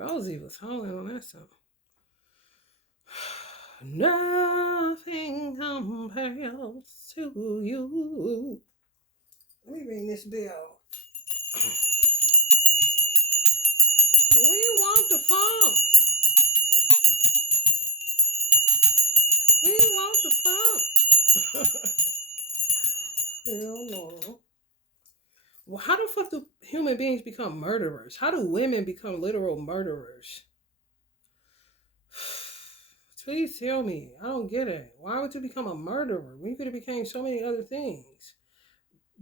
Rosie was holding on that song. Nothing compares to you. Let me ring this bell. We want the funk. We want the funk. Hell no. Well, how the fuck do human beings become murderers? How do women become literal murderers? Please tell me. I don't get it. Why would you become a murderer when you could have become so many other things?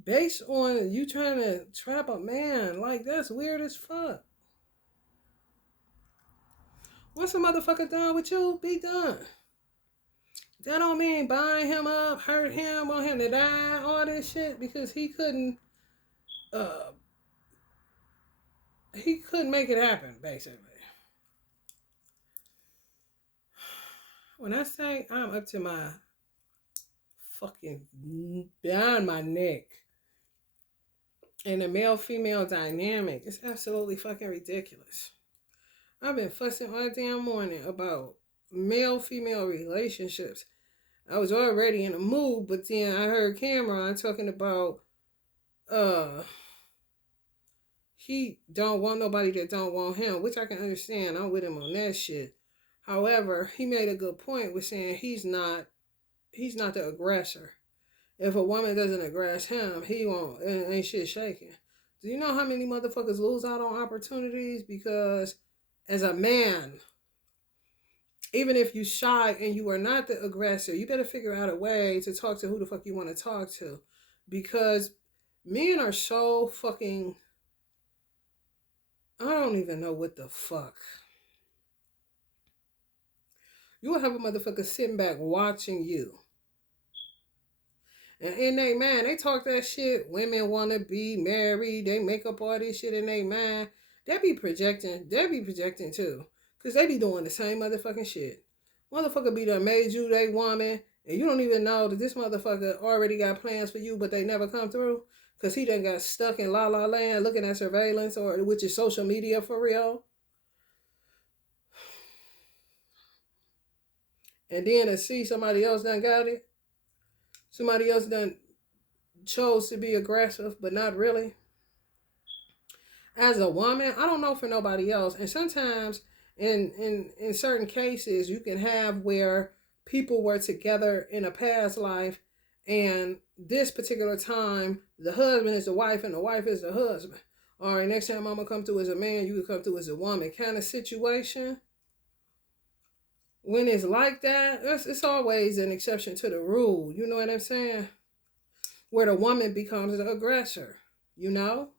Based on you trying to trap a man, like that's weird as fuck. Once a motherfucker done with you, be done. That don't mean bind him up, hurt him, want him to die, all this shit because uh he couldn't make it happen, basically. When I say I'm up to my fucking beyond my neck in the male female dynamic, it's absolutely fucking ridiculous. I've been fussing all damn morning about male female relationships. I was already in a mood, but then I heard Cameron talking about he don't want nobody that don't want him, which I can understand. I'm with him on that shit. However, he made a good point with saying he's not the aggressor. If a woman doesn't aggress him, he won't. Ain't shit shaking. Do you know how many motherfuckers lose out on opportunities because as a man, even if you shy and you are not the aggressor, you better figure out a way to talk to who the fuck you want to talk to. Because men are so fucking, I don't even know what the fuck. You will have a motherfucker sitting back watching you. And in their mind, they talk that shit. Women want to be married. They make up all this shit in their mind. They be projecting too. Because they be doing the same motherfucking shit. Motherfucker be done made you they woman. And you don't even know that this motherfucker already got plans for you, but they never come through. Because he done got stuck in la la land looking at surveillance or which is social media for real. And then to see somebody else done got it. Somebody else done chose to be aggressive, but not really. As a woman, I don't know for nobody else. And sometimes in certain cases, you can have where people were together in a past life, and this particular time, the husband is the wife and the wife is the husband. All right, next time I'm going to come through as a man, you can come through as a woman kind of situation. When it's like that, it's always an exception to the rule. You know what I'm saying? Where the woman becomes the aggressor, you know?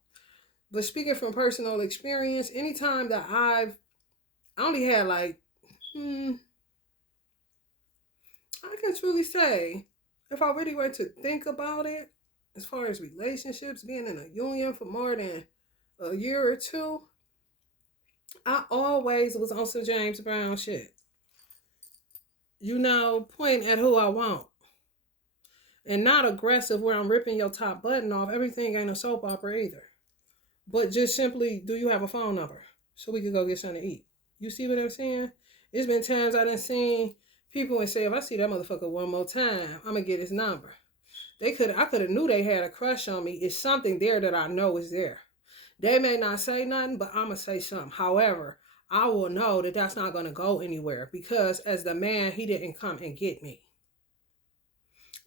But speaking from personal experience, anytime that I only had like, I can truly say, if I really were to think about it, as far as relationships, being in a union for more than a year or two, I always was on some James Brown shit. You know, point at who I want. And not aggressive where I'm ripping your top button off. Everything ain't a soap opera either. But just simply, do you have a phone number? So we could go get something to eat. You see what I'm saying? It's been times I done seen people and say, if I see that motherfucker one more time, I'm going to get his number. I could have knew they had a crush on me. It's something there that I know is there. They may not say nothing, but I'm going to say something. However, I will know that that's not going to go anywhere because as the man, he didn't come and get me.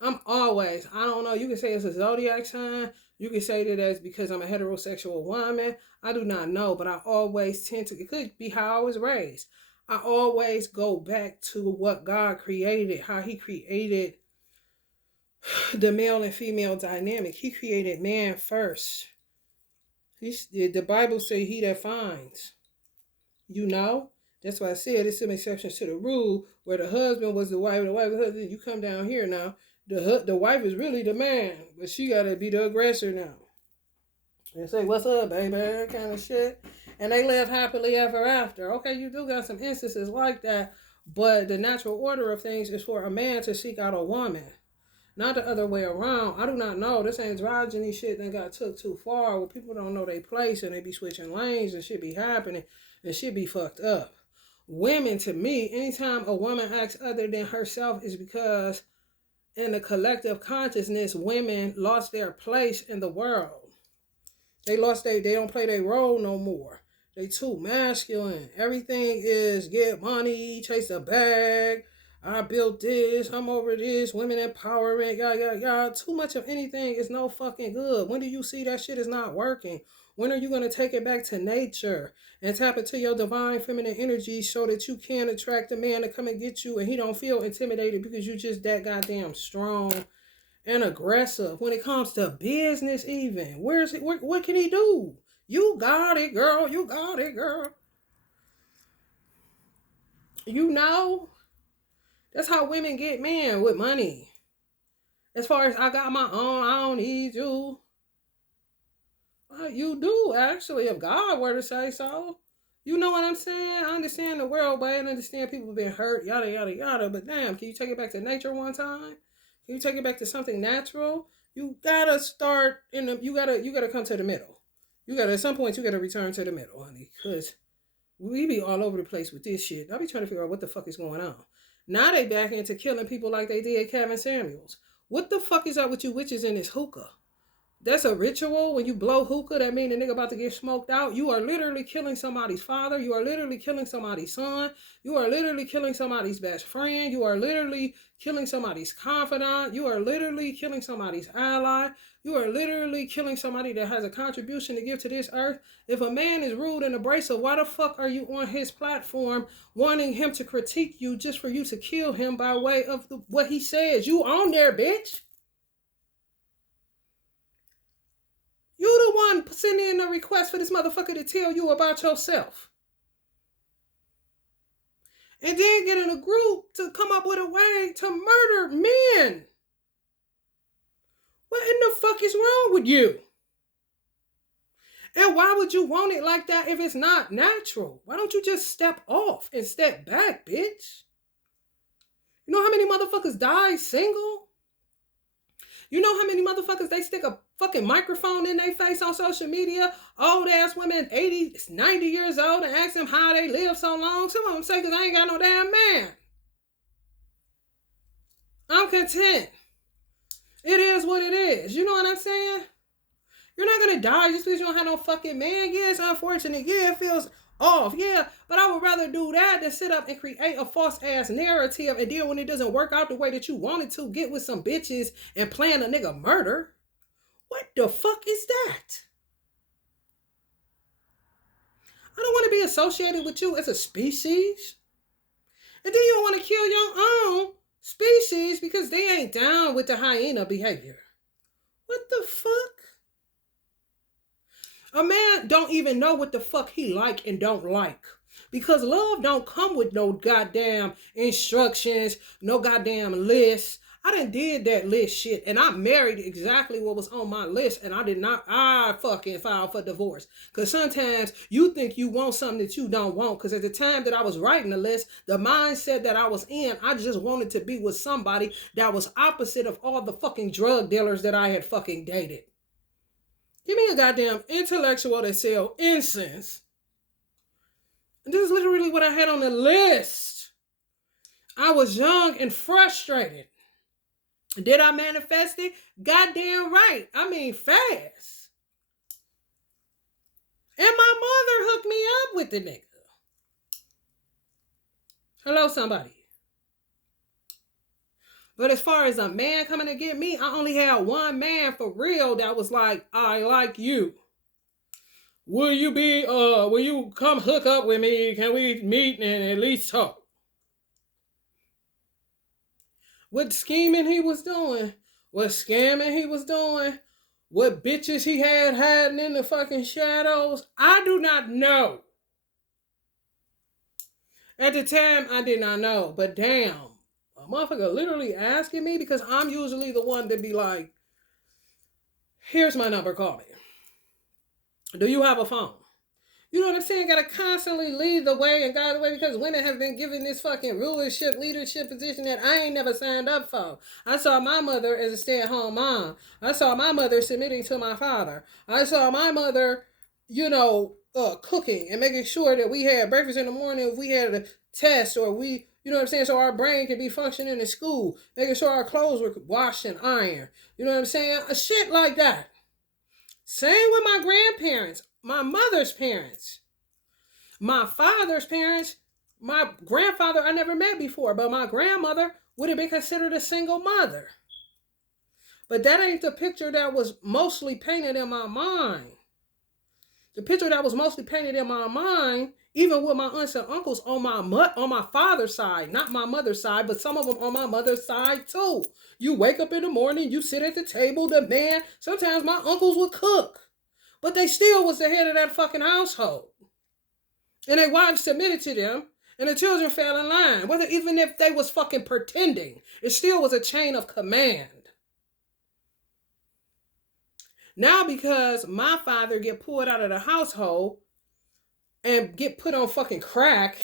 I don't know, you can say it's a zodiac sign. You can say that that's because I'm a heterosexual woman. I do not know, but I always tend to, it could be how I was raised. I always go back to what God created, how he created the male and female dynamic. He created man first. The Bible say he that finds. You know? That's why I said it's some exceptions to the rule where the husband was the wife and the wife was the husband. You come down here now. The wife is really the man, but she got to be the aggressor now. And say, what's up, baby? That kind of shit. And they live happily ever after. Okay, you do got some instances like that, but the natural order of things is for a man to seek out a woman. Not the other way around. I do not know. This androgyny shit that got took too far where people don't know their place and they be switching lanes and shit be happening. And she be fucked up. Women, to me, anytime a woman acts other than herself is because in the collective consciousness, women lost their place in the world. They don't play their role no more. They too masculine. Everything is get money, chase a bag. I built this, I'm over this, women empowerment, yada. Too much of anything is no fucking good. When do you see that shit is not working? When are you going to take it back to nature and tap into your divine feminine energy so that you can attract a man to come and get you and he don't feel intimidated because you just that goddamn strong and aggressive when it comes to business even. Where's it? What can he do? You got it, girl. You got it, girl. You know, that's how women get men with money. As far as I got my own, I don't need you. Well, you do, actually, if God were to say so. You know what I'm saying? I understand the world, but I understand people being hurt, yada, yada, yada. But damn, can you take it back to nature one time? Can you take it back to something natural? You gotta start you gotta come to the middle. You gotta, at some point, you gotta return to the middle, honey. Because we be all over the place with this shit. I be trying to figure out what the fuck is going on. Now they back into killing people like they did Kevin Samuels. What the fuck is up with you witches in this hookah? That's a ritual. When you blow hookah, that means the nigga about to get smoked out. You are literally killing somebody's father. You are literally killing somebody's son. You are literally killing somebody's best friend. You are literally killing somebody's confidant. You are literally killing somebody's ally. You are literally killing somebody that has a contribution to give to this earth. If a man is rude and abrasive, why the fuck are you on his platform wanting him to critique you just for you to kill him by way of what he says? You on there, bitch. You the one sending in a request for this motherfucker to tell you about yourself. And then get in a group to come up with a way to murder men. What in the fuck is wrong with you? And why would you want it like that if it's not natural? Why don't you just step off and step back, bitch? You know how many motherfuckers die single? You know how many motherfuckers they stick a fucking microphone in their face on social media? Old ass women, 80, 90 years old, and ask them how they live so long. Some of them say, because I ain't got no damn man. I'm content. It is what it is. You know what I'm saying? You're not going to die just because you don't have no fucking man. Yeah, it's unfortunate. Yeah, it feels off. Yeah, but I would rather do that than sit up and create a false ass narrative, and then when it doesn't work out the way that you wanted to, get with some bitches and plan a nigga murder. What the fuck is that? I don't want to be associated with you as a species. And then you want to kill your own species because they ain't down with the hyena behavior. What the fuck? A man don't even know what the fuck he like and don't like. Because love don't come with no goddamn instructions, no goddamn list. I done did that list shit and I married exactly what was on my list, and I fucking filed for divorce. Because sometimes you think you want something that you don't want. Because at the time that I was writing the list, the mindset that I was in, I just wanted to be with somebody that was opposite of all the fucking drug dealers that I had fucking dated. Give me a goddamn intellectual that sell incense. And this is literally what I had on the list. I was young and frustrated. Did I manifest it? Goddamn right. I mean, fast. And my mother hooked me up with the nigga. Hello, somebody. But as far as a man coming to get me, I only had one man for real that was like, I like you. Will you come hook up with me? Can we meet and at least talk? What scheming he was doing, what scamming he was doing, what bitches he had hiding in the fucking shadows, I do not know. At the time, I did not know, but damn, a motherfucker literally asking me, because I'm usually the one to be like, here's my number, call me. Do you have a phone? You know what I'm saying? Gotta constantly lead the way and guide the way, because women have been given this fucking rulership, leadership position that I ain't never signed up for. I saw my mother as a stay-at-home mom. I saw my mother submitting to my father. I saw my mother, cooking and making sure that we had breakfast in the morning if we had a test or we, you know what I'm saying, so our brain could be functioning in school, making sure our clothes were washed and ironed. You know what I'm saying? A shit like that. Same with my grandparents, my mother's parents, my father's parents, my grandfather I never met before, but my grandmother would have been considered a single mother. But that ain't the picture that was mostly painted in my mind. The picture that was mostly painted in my mind, even with my aunts and uncles on my father's side, not my mother's side, but some of them on my mother's side too. You wake up in the morning, you sit at the table, the man. Sometimes my uncles would cook, but they still was the head of that fucking household, and their wives submitted to them, and the children fell in line. Whether even if they was fucking pretending, it still was a chain of command. Now because my father get pulled out of the household and get put on fucking crack,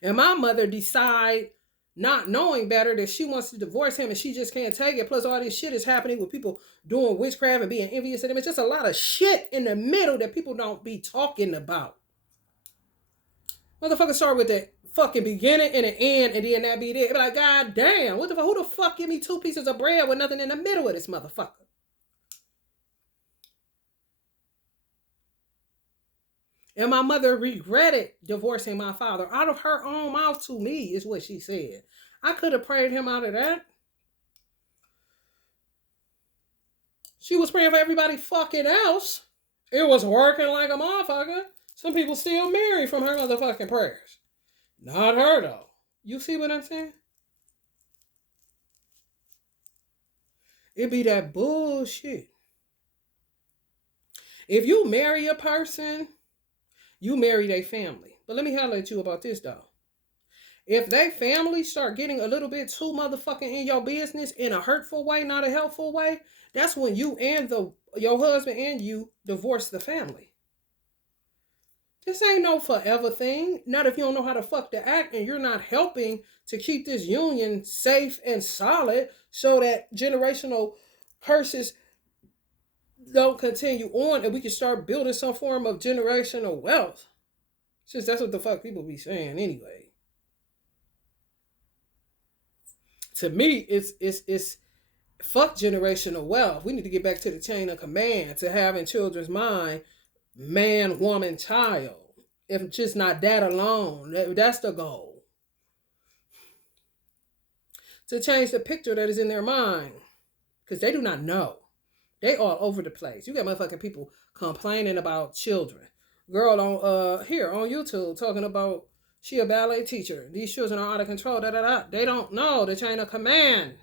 and my mother decide, not knowing better, that she wants to divorce him and she just can't take it. Plus all this shit is happening with people doing witchcraft and being envious of them. It's just a lot of shit in the middle that people don't be talking about. Motherfuckers start with the fucking beginning and the end, and then that be it. Be like, God damn, what the fuck? Who the fuck give me 2 pieces of bread with nothing in the middle of this motherfucker? And my mother regretted divorcing my father out of her own mouth to me, is what she said. I could have prayed him out of that. She was praying for everybody fucking else. It was working like a motherfucker. Some people still marry from her motherfucking prayers. Not her, though. You see what I'm saying? It be that bullshit. If you marry a person, you marry their family. But let me holler at you about this, though. If they family start getting a little bit too motherfucking in your business in a hurtful way, not a helpful way, that's when you and your husband and you divorce the family. This ain't no forever thing. Not if you don't know how to fuck to act and you're not helping to keep this union safe and solid so that generational curses don't continue on and we can start building some form of generational wealth. Since that's what the fuck people be saying anyway. To me, it's fuck generational wealth. We need to get back to the chain of command, to having children's mind, man, woman, child. If just not that alone, that's the goal. To change the picture that is in their mind. Because they do not know. They all over the place. You got motherfucking people complaining about children. Girl on here on YouTube talking about she a ballet teacher. These children are out of control. Da da da. They don't know the chain of command.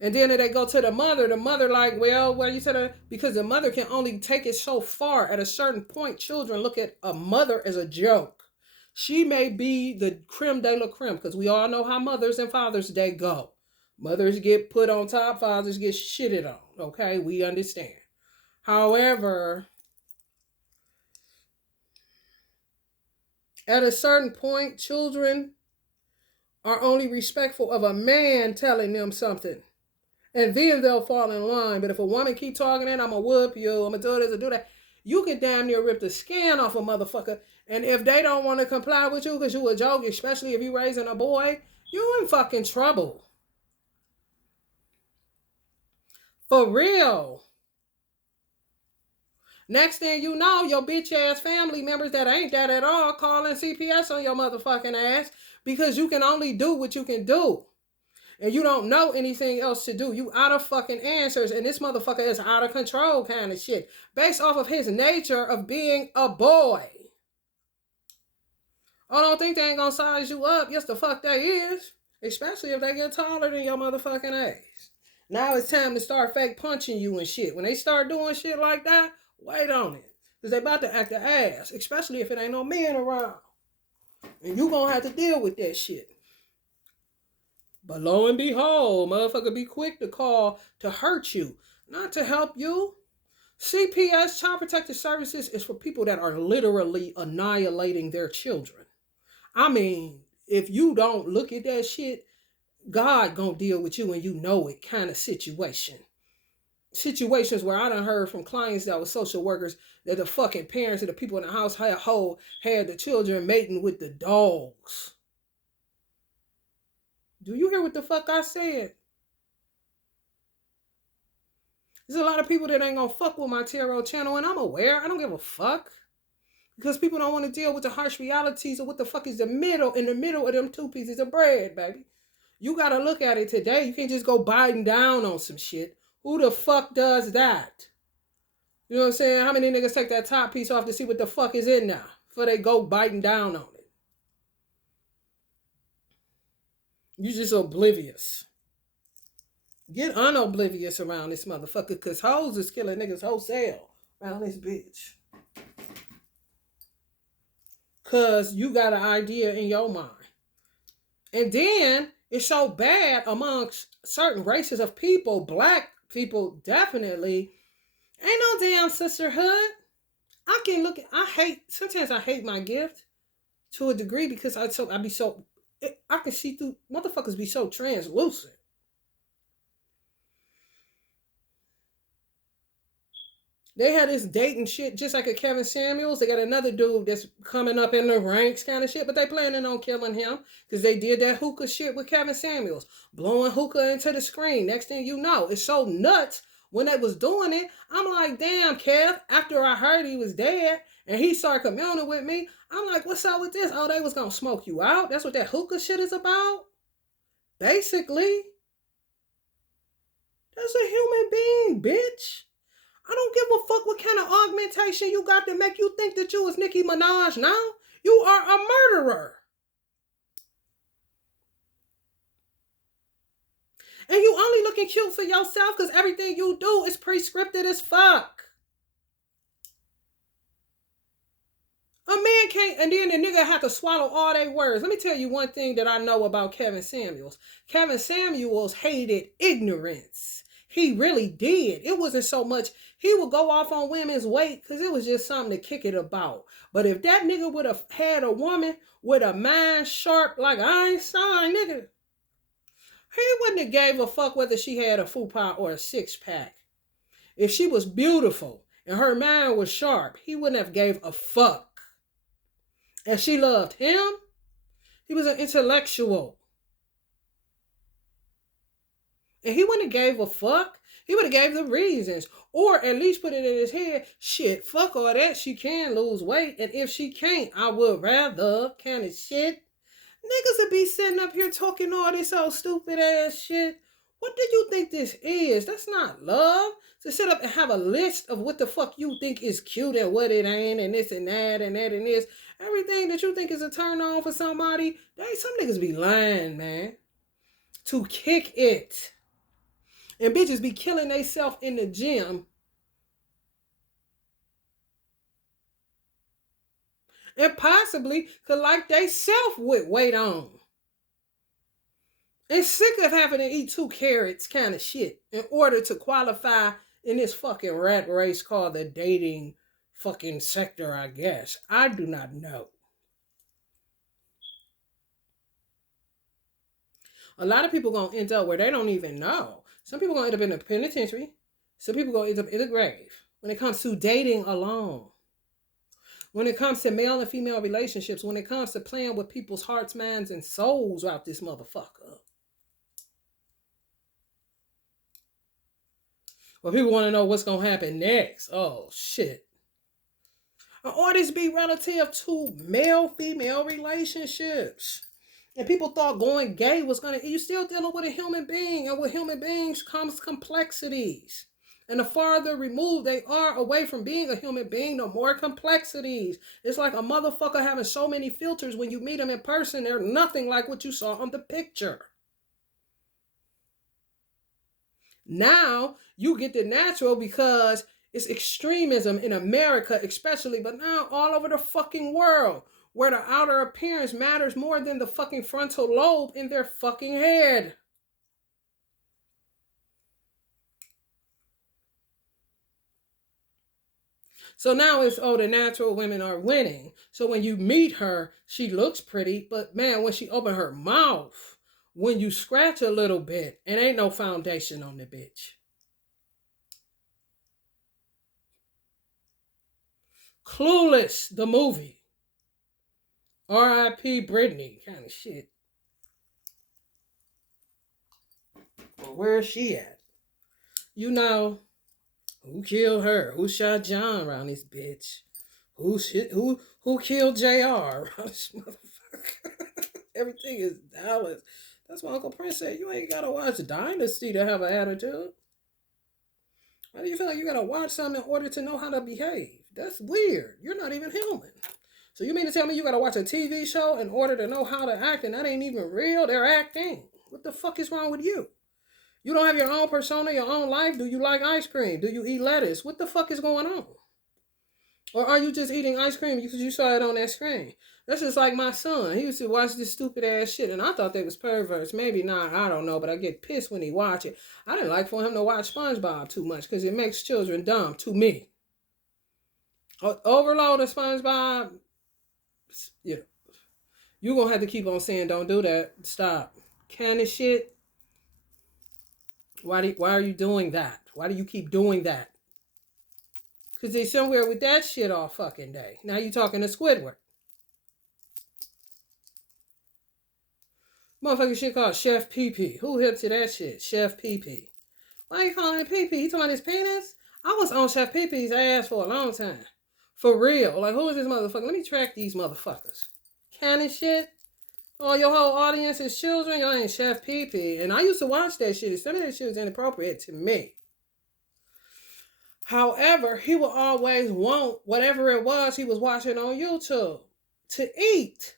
And then they go to the mother like, well, what you said, because the mother can only take it so far. At a certain point, children look at a mother as a joke. She may be the creme de la creme, because we all know how mothers and Father's Day go. Mothers get put on top, fathers get shitted on. Okay, we understand. However, at a certain point, children are only respectful of a man telling them something. And then they'll fall in line. But if a woman keep talking, and I'm going to whoop you, I'm going to do this or do that, you can damn near rip the skin off a motherfucker. And if they don't want to comply with you because you a joke, especially if you raising a boy, you in fucking trouble. For real. Next thing you know, your bitch ass family members that ain't that at all calling CPS on your motherfucking ass because you can only do what you can do. And you don't know anything else to do. You out of fucking answers. And this motherfucker is out of control kind of shit. Based off of his nature of being a boy. I don't think they ain't gonna size you up. Yes, the fuck they is. Especially if they get taller than your motherfucking age. Now it's time to start fake punching you and shit. When they start doing shit like that, wait on it. Because they about to act the ass. Especially if it ain't no men around. And you gonna have to deal with that shit. But lo and behold, motherfucker be quick to call to hurt you, not to help you. CPS, Child Protective Services, is for people that are literally annihilating their children. I mean, if you don't look at that shit, God gonna deal with you and you know it kind of situation. situations where I done heard from clients that were social workers that the fucking parents of the people in the household had the children mating with the dogs. Do you hear what the fuck I said? There's a lot of people that ain't gonna fuck with my tarot channel, and I'm aware. I don't give a fuck. Because people don't want to deal with the harsh realities of what the fuck is in the middle of them two pieces of bread, baby. You gotta look at it today. You can't just go biting down on some shit. Who the fuck does that? You know what I'm saying? How many niggas take that top piece off to see what the fuck is in there before they go biting down on it? You just oblivious. Get unoblivious around this motherfucker, because hoes is killing niggas wholesale around this bitch. Because you got an idea in your mind. And then it's so bad amongst certain races of people, black people definitely. Ain't no damn sisterhood. Sometimes I hate my gift to a degree because I can see through, motherfuckers be so translucent. They had this dating shit just like a Kevin Samuels. They got another dude that's coming up in the ranks kind of shit, but they planning on killing him because they did that hookah shit with Kevin Samuels, blowing hookah into the screen. Next thing you know, it's so nuts when they was doing it. I'm like, damn, Kev, after I heard he was dead and he started communing with me, I'm like, what's up with this? Oh, they was going to smoke you out? That's what that hookah shit is about? Basically. That's a human being, bitch. I don't give a fuck what kind of augmentation you got to make you think that you was Nicki Minaj now. You are a murderer. And you only looking cute for yourself because everything you do is prescripted as fuck. A man can't, and then the nigga have to swallow all their words. Let me tell you one thing that I know about Kevin Samuels. Kevin Samuels hated ignorance. He really did. It wasn't so much, he would go off on women's weight because it was just something to kick it about. But if that nigga would have had a woman with a mind sharp like Einstein, nigga, he wouldn't have gave a fuck whether she had a fupa or a six pack. If she was beautiful and her mind was sharp, he wouldn't have gave a fuck. And she loved him. He was an intellectual. And he wouldn't have gave a fuck. He would have gave the reasons. Or at least put it in his head, shit, fuck all that. She can lose weight. And if she can't, I would rather kind of shit. Niggas would be sitting up here talking all this old stupid ass shit. What do you think this is? That's not love. To sit up and have a list of what the fuck you think is cute and what it ain't and this and that and that and this. Everything that you think is a turn on for somebody, some niggas be lying, man. To kick it. And bitches be killing themselves in the gym. And possibly could like they self with weight on. And sick of having to eat 2 carrots kind of shit in order to qualify in this fucking rat race called the dating fucking sector, I guess. I do not know. A lot of people gonna end up where they don't even know. Some people gonna end up in the penitentiary. Some people gonna end up in the grave. When it comes to dating alone. When it comes to male and female relationships. When it comes to playing with people's hearts, minds, and souls out this motherfucker. Well, people want to know what's going to happen next. Oh, shit. Or this be relative to male-female relationships. And people thought going gay was going to... You're still dealing with a human being. And with human beings comes complexities. And the farther removed they are away from being a human being, the more complexities. It's like a motherfucker having so many filters. When you meet them in person, they're nothing like what you saw on the picture. Now, you get the natural because it's extremism in America especially, but now all over the fucking world, where the outer appearance matters more than the fucking frontal lobe in their fucking head. So now it's, the natural women are winning. So when you meet her, she looks pretty, but man, when she open her mouth, when you scratch a little bit, it ain't no foundation on the bitch. Clueless, the movie. R.I.P. Brittany, kind of shit. Well, where is she at? You know, who killed her? Who shot John around this bitch? Who killed JR around this motherfucker? Everything is Dallas. That's why Uncle Prince said you ain't gotta watch Dynasty to have an attitude. Why do you feel like you gotta watch something in order to know how to behave? That's weird. You're not even human. So you mean to tell me you gotta watch a TV show in order to know how to act, and that ain't even real? They're acting. What the fuck is wrong with you? You don't have your own persona, your own life. Do you like ice cream? Do you eat lettuce? What the fuck is going on? Or are you just eating ice cream because you saw it on that screen? That's just like my son. He used to watch this stupid ass shit, and I thought they was perverse. Maybe not, I don't know, but I get pissed when he watch it. I didn't like for him to watch SpongeBob too much because it makes children dumb, to me. Overload of SpongeBob, yeah. You're going to have to keep on saying, don't do that. Stop. Kind of shit. Why are you doing that? Why do you keep doing that? Because they somewhere with that shit all fucking day. Now you talking to Squidward. Motherfucking shit called Chef PP. Who hip to that shit? Chef PP. Why you calling it PP? He talking about his penis? I was on Chef PP's ass for a long time. For real. Like, who is this motherfucker? Let me track these motherfuckers. Kind of shit. Oh, your whole audience is children? Y'all ain't Chef PP. And I used to watch that shit. Some of that shit was inappropriate to me. However, he would always want whatever it was he was watching on YouTube to eat.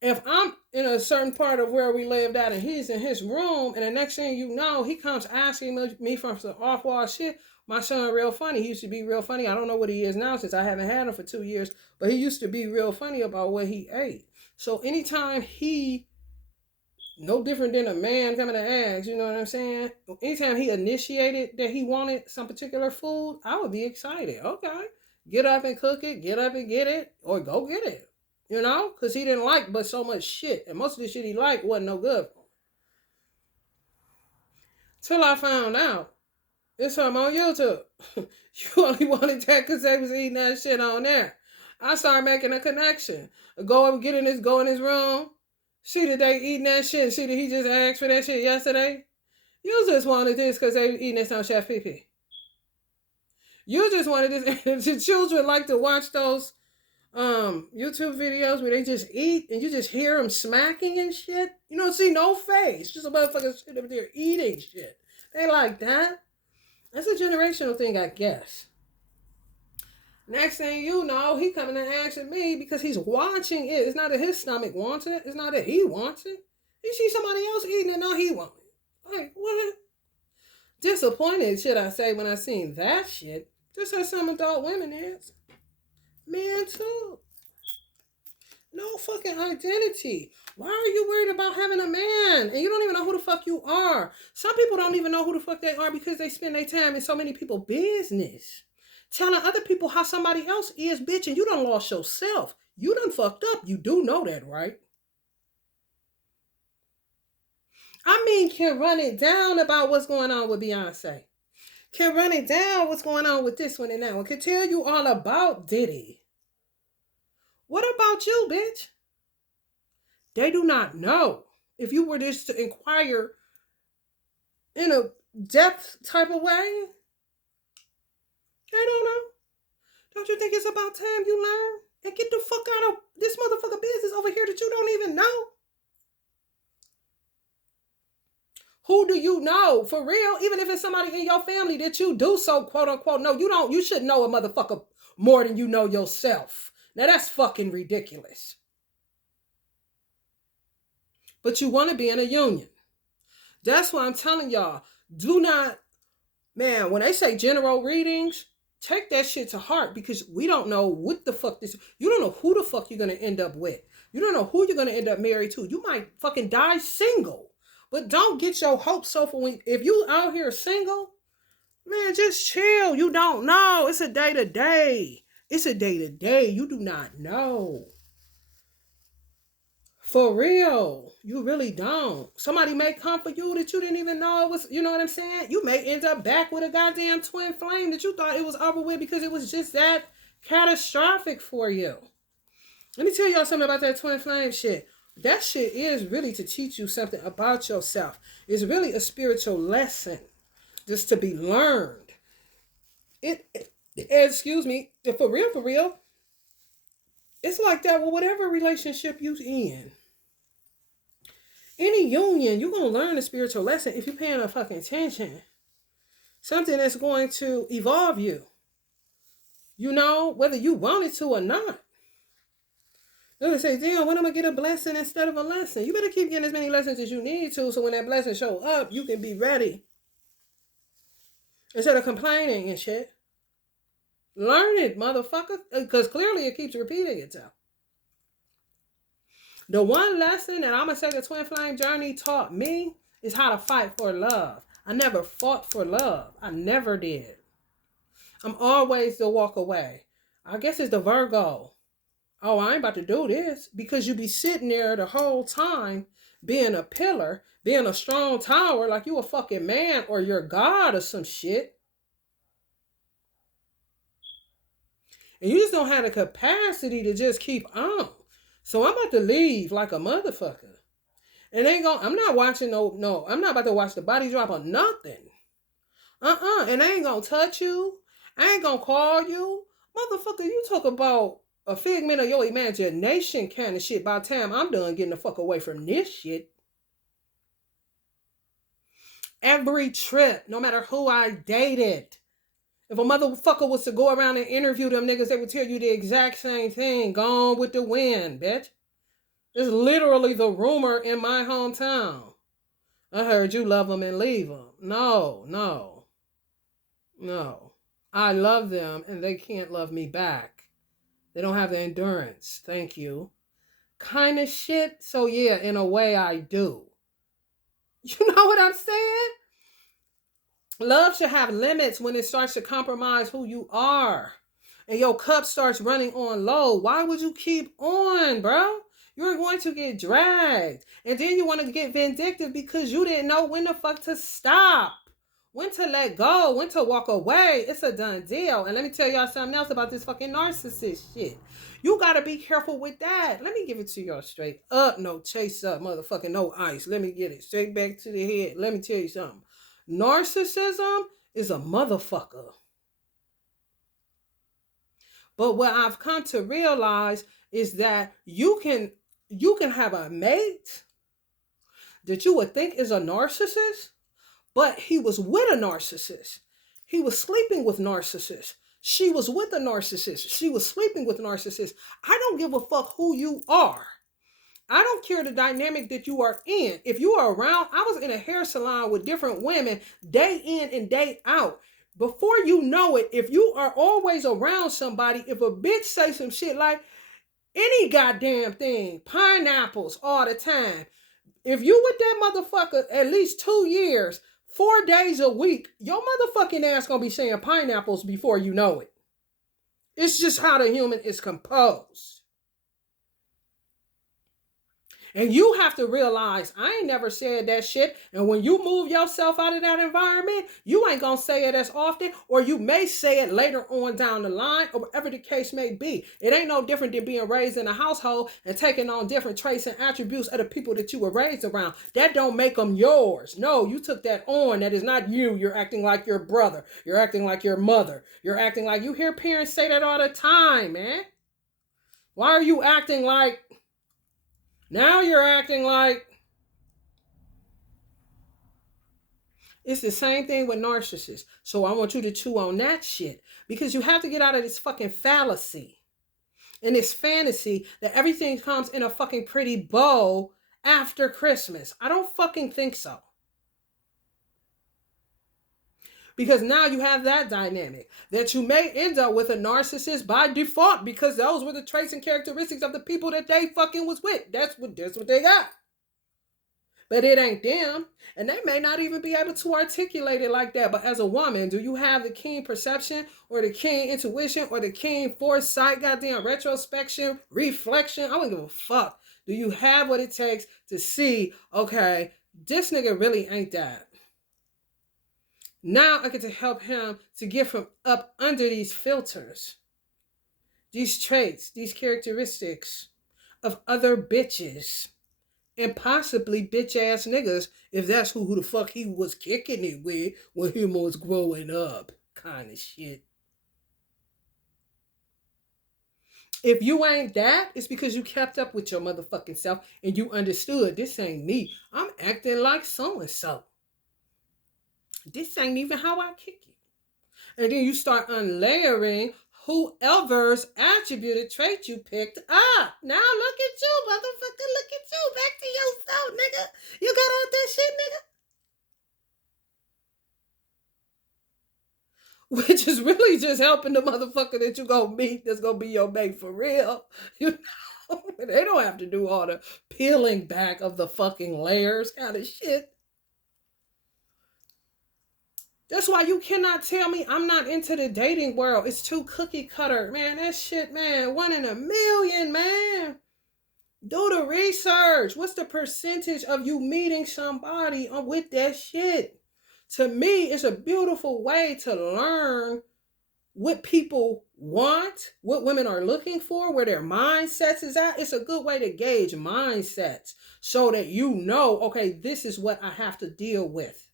If I'm in a certain part of where we lived at and he's in his room, and the next thing you know, he comes asking me for some off-wall shit. My son real funny. He used to be real funny. I don't know what he is now since I haven't had him for 2 years, but he used to be real funny about what he ate. So anytime no different than a man coming to ask, you know what I'm saying? Anytime he initiated that he wanted some particular food, I would be excited. Okay, get up and cook it, get up and get it, or go get it. You know? Because he didn't like but so much shit. And most of the shit he liked wasn't no good. Till I found out it's something on YouTube. You only wanted that because they was eating that shit on there. I started making a connection. Go up, go in his room. See that they eating that shit. See that he just asked for that shit yesterday. You just wanted this because they eating this on Chef PP. You just wanted this. The children like to watch those YouTube videos where they just eat and you just hear them smacking and shit. You don't see no face. Just a motherfucker sitting up there eating shit. They like that. That's a generational thing, I guess. Next thing you know, he coming and asking me because he's watching it. It's not that his stomach wants it. It's not that he wants it. He sees somebody else eating it, now he wants it. Like, what? Disappointed, should I say, when I seen that shit. Just as some adult women is. Men too. No fucking identity. Why are you worried about having a man? And you don't even know who the fuck you are. Some people don't even know who the fuck they are because they spend their time in so many people's business. Telling other people how somebody else is, bitch, and you done lost yourself. You done fucked up. You do know that, right? I mean, can run it down about what's going on with Beyonce. Can run it down what's going on with this one and that one. Can tell you all about Diddy. What about you, bitch? They do not know. If you were just to inquire in a depth type of way, they don't know. Don't you think it's about time you learn? And get the fuck out of this motherfucker business over here that you don't even know? Who do you know? For real? Even if it's somebody in your family that you do so quote unquote know, you should know a motherfucker more than you know yourself. Now that's fucking ridiculous. But you want to be in a union. That's why I'm telling y'all, do not, man, when they say general readings, take that shit to heart because we don't know what the fuck this, you don't know who the fuck you're going to end up with. You don't know who you're going to end up married to. You might fucking die single. But don't get your hopes so for when, if you out here single, man, just chill. You don't know. It's a day to day. It's a day to day. You do not know. For real. You really don't. Somebody may come for you that you didn't even know it was, you know what I'm saying? You may end up back with a goddamn twin flame that you thought it was over with because it was just that catastrophic for you. Let me tell y'all something about that twin flame shit. That shit is really to teach you something about yourself. It's really a spiritual lesson just to be learned. Excuse me, for real, it's like that with whatever relationship you in. Any union, you're going to learn a spiritual lesson if you're paying a fucking attention. Something that's going to evolve you. You know, whether you want it to or not. They're going to say, damn, when am I get a blessing instead of a lesson? You better keep getting as many lessons as you need to so when that blessing show up, you can be ready. Instead of complaining and shit. Learn it, motherfucker. Because clearly it keeps repeating itself. The one lesson that I'm going to say the twin flame journey taught me is how to fight for love. I never fought for love. I never did. I'm always the walk away. I guess it's the Virgo. Oh, I ain't about to do this. Because you be sitting there the whole time being a pillar, being a strong tower like you a fucking man or you're God or some shit. And you just don't have the capacity to just keep on. So I'm about to leave like a motherfucker. And I'm not watching I'm not about to watch the body drop on nothing. And I ain't gonna touch you. I ain't gonna call you. Motherfucker, you talk about a figment of your imagination kind of shit. By the time I'm done getting the fuck away from this shit. Every trip, no matter who I dated. If a motherfucker was to go around and interview them niggas, they would tell you the exact same thing. Gone with the wind, bitch. It's literally the rumor in my hometown. I heard you love them and leave them. No. I love them and they can't love me back. They don't have the endurance. Thank you. Kind of shit. So yeah, in a way I do. You know what I'm saying? Love should have limits when it starts to compromise who you are. And your cup starts running on low. Why would you keep on, bro? You're going to get dragged. And then you want to get vindictive because you didn't know when the fuck to stop. When to let go. When to walk away. It's a done deal. And let me tell y'all something else about this fucking narcissist shit. You got to be careful with that. Let me give it to y'all straight up. No chase up, motherfucking no ice. Let me get it straight back to the head. Let me tell you something. Narcissism is a motherfucker. But what I've come to realize is that you can have a mate that you would think is a narcissist, but he was with a narcissist. He was sleeping with narcissists. She was with a narcissist. She was sleeping with narcissists. I don't give a fuck who you are. I don't care the dynamic that you are in. If you are around, I was in a hair salon with different women day in and day out. Before you know it, if you are always around somebody, if a bitch say some shit like any goddamn thing, pineapples all the time, if you with that motherfucker at least 2 years, 4 days a week, your motherfucking ass gonna be saying pineapples before you know it. It's just how the human is composed. And you have to realize, I ain't never said that shit. And when you move yourself out of that environment, you ain't going to say it as often, or you may say it later on down the line, or whatever the case may be. It ain't no different than being raised in a household and taking on different traits and attributes of the people that you were raised around. That don't make them yours. No, you took that on. That is not you. You're acting like your brother. You're acting like your mother. You're acting like, you hear parents say that all the time, man. Why are you acting like... Now you're acting like... It's the same thing with narcissists. So I want you to chew on that shit. Because you have to get out of this fucking fallacy. And this fantasy that everything comes in a fucking pretty bow after Christmas. I don't fucking think so. Because now you have that dynamic. That you may end up with a narcissist by default. Because those were the traits and characteristics of the people that they fucking was with. That's what they got. But it ain't them. And they may not even be able to articulate it like that. But as a woman, do you have the keen perception or the keen intuition or the keen foresight, goddamn retrospection, reflection? I don't give a fuck. Do you have what it takes to see, okay, this nigga really ain't that. Now I get to help him to get from up under these filters. these traits, these characteristics of other bitches and possibly bitch ass niggas if that's who the fuck he was kicking it with when he was growing up. Kind of shit. If you ain't that, it's because you kept up with your motherfucking self and you understood this ain't me. I'm acting like so and so. This ain't even how I kick it. And then you start unlayering whoever's attributed trait you picked up. Now look at you, motherfucker. Look at you. Back to yourself, nigga. You got all that shit, nigga. Which is really just helping the motherfucker that you gonna meet that's gonna be your mate for real. You know? They don't have to do all the peeling back of the fucking layers kind of shit. That's why you cannot tell me I'm not into the dating world. It's too cookie cutter. Man, that shit, man. 1 in a million, man. Do the research. What's the percentage of you meeting somebody with that shit? To me, it's a beautiful way to learn what people want, what women are looking for, where their mindsets is at. It's a good way to gauge mindsets so that you know, okay, this is what I have to deal with.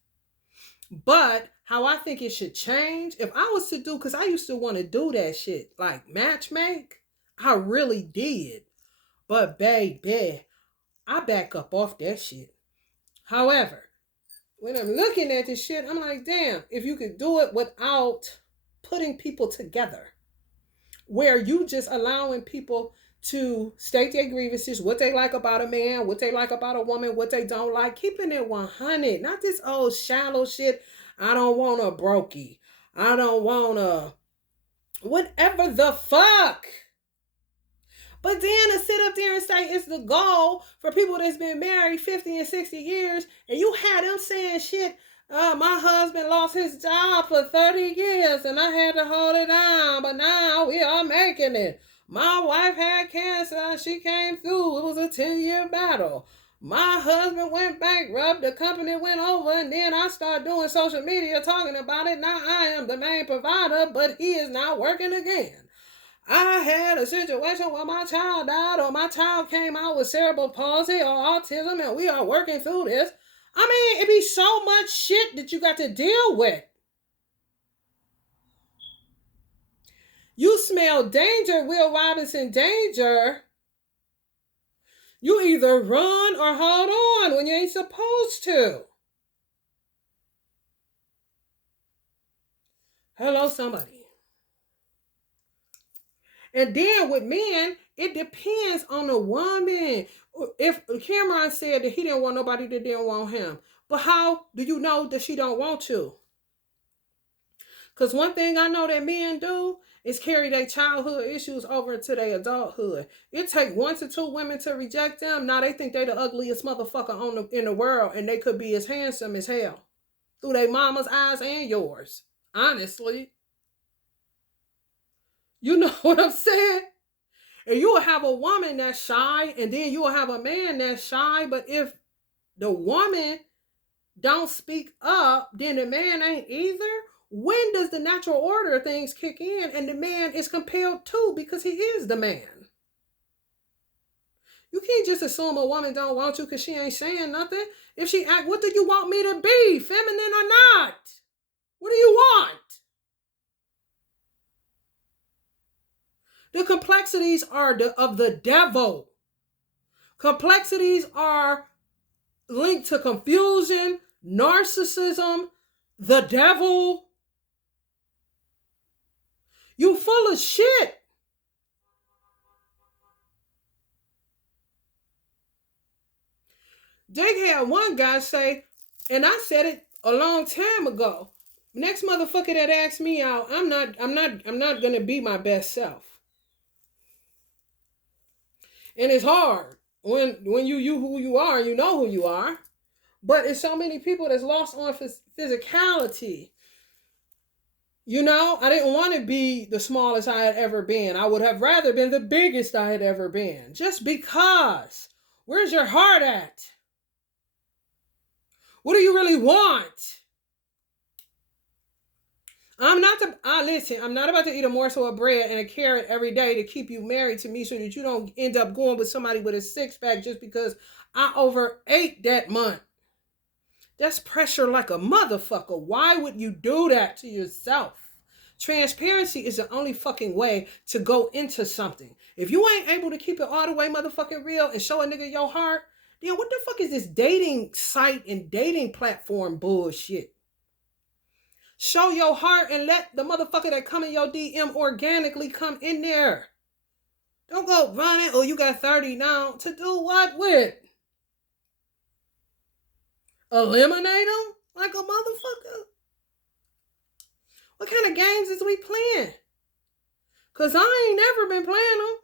But how I think it should change, if I was to do, because I used to want to do that shit, like matchmake, I really did. But baby, I back up off that shit. However, when I'm looking at this shit, I'm like, damn, if you could do it without putting people together, where you just allowing people to state their grievances, what they like about a man, what they like about a woman, what they don't like, keeping it 100, not this old shallow shit. I don't want a brokey. I don't want a whatever the fuck. But then to sit up there and say it's the goal for people that's been married 50 and 60 years, and you had them saying shit, my husband lost his job for 30 years and I had to hold it down, but now we are making it. My wife had cancer, she came through, it was a 10-year battle. My husband went bankrupt, the company went over, and then I started doing social media talking about it. Now I am the main provider, but he is now working again. I had a situation where my child died or my child came out with cerebral palsy or autism and we are working through this. I mean, it be so much shit that you got to deal with. You smell danger, Will Robinson danger. You either run or hold on when you ain't supposed to. Hello, somebody. And then with men, it depends on the woman. If Cameron said that he didn't want nobody that didn't want him, but how do you know that she don't want to? Because one thing I know that men do is carry their childhood issues over into their adulthood. It take 1 to 2 women to reject them. Now they think they the ugliest motherfucker in the world, and they could be as handsome as hell through their mama's eyes and yours. Honestly. You know what I'm saying? And you will have a woman that's shy, and then you will have a man that's shy. But if the woman don't speak up, then the man ain't either. When does the natural order of things kick in and the man is compelled to because he is the man? You can't just assume a woman don't want you because she ain't saying nothing. If she act, what do you want me to be, feminine or not? What do you want? The complexities are of the devil. Complexities are linked to confusion, narcissism, the devil. You full of shit. Jake had one guy say, and I said it a long time ago. Next motherfucker that asks me out, I'm not gonna be my best self. And it's hard when you who you are, you know who you are. But it's so many people that's lost on physicality. You know, I didn't want to be the smallest I had ever been. I would have rather been the biggest I had ever been. Just because. Where's your heart at? What do you really want? Listen, I'm not about to eat a morsel of bread and a carrot every day to keep you married to me so that you don't end up going with somebody with a six pack just because I overate that month. That's pressure like a motherfucker. Why would you do that to yourself? Transparency is the only fucking way to go into something. If you ain't able to keep it all the way motherfucking real and show a nigga your heart, then what the fuck is this dating site and dating platform bullshit? Show your heart and let the motherfucker that come in your DM organically come in there. Don't go running, oh, you got 30 now. To do what with? Eliminate them like a motherfucker? What kind of games is we playing? Because I ain't never been playing them.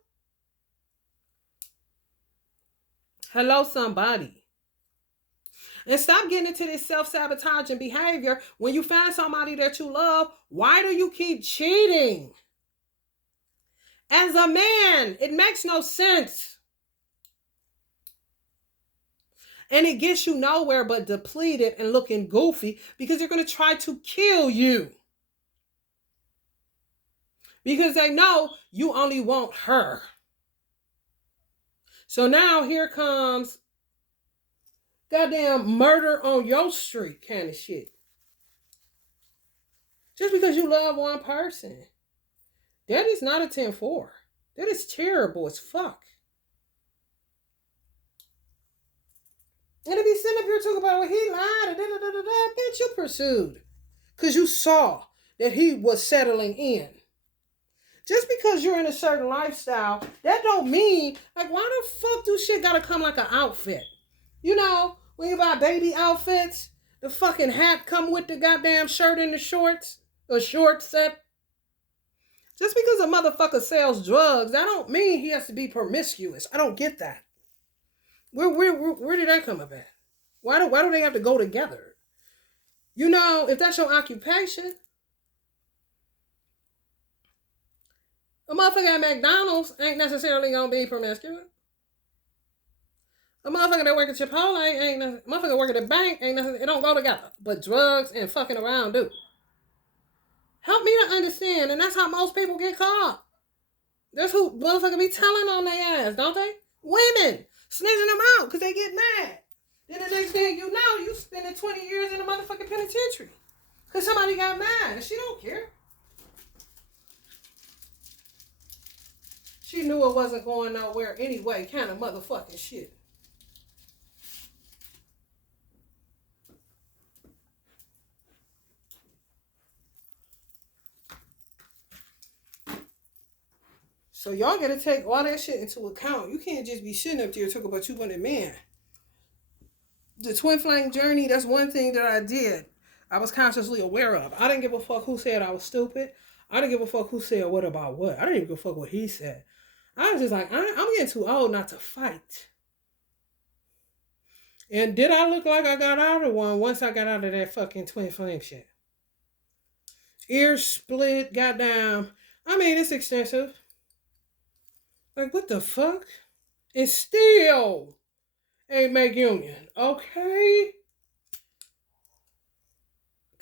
Hello, somebody. And stop getting into this self-sabotaging behavior. When you find somebody that you love, why do you keep cheating? As a man, it makes no sense. And it gets you nowhere but depleted and looking goofy because they're going to try to kill you. Because they know you only want her. So now here comes goddamn murder on your street kind of shit. Just because you love one person. That is not a 10-4. That is terrible as fuck. And to be sitting up here talking about, well, he lied, bitch, you pursued. Because you saw that he was settling in. Just because you're in a certain lifestyle, that don't mean, like, why the fuck do shit gotta come like an outfit? You know, when you buy baby outfits, the fucking hat come with the goddamn shirt and the shorts, a short set. Just because a motherfucker sells drugs, that don't mean he has to be promiscuous. I don't get that. Where did that come about? Why do they have to go together? You know, if that's your occupation, a motherfucker at McDonald's ain't necessarily gonna be promiscuous. A motherfucker that work at Chipotle ain't a motherfucker work at the bank ain't necessarily, it don't go together. But drugs and fucking around do. Help me to understand, and that's how most people get caught. That's who motherfucker be telling on their ass, don't they? Women snitching them out because they get mad. Then the next thing you know, you spending 20 years in the motherfucking penitentiary because somebody got mad and she don't care. She knew it wasn't going nowhere anyway, kind of motherfucking shit. So y'all gotta take all that shit into account. You can't just be sitting up there talking about you want a man. The twin flame journey, that's one thing that I did. I was consciously aware of. I didn't give a fuck who said I was stupid. I didn't give a fuck who said what about what. I didn't even give a fuck what he said. I was just like, I'm getting too old not to fight. And did I look like I got out of one once I got out of that fucking twin flame shit? Ears split, goddamn. I mean, it's extensive. Like, what the fuck? And still ain't make union. Okay?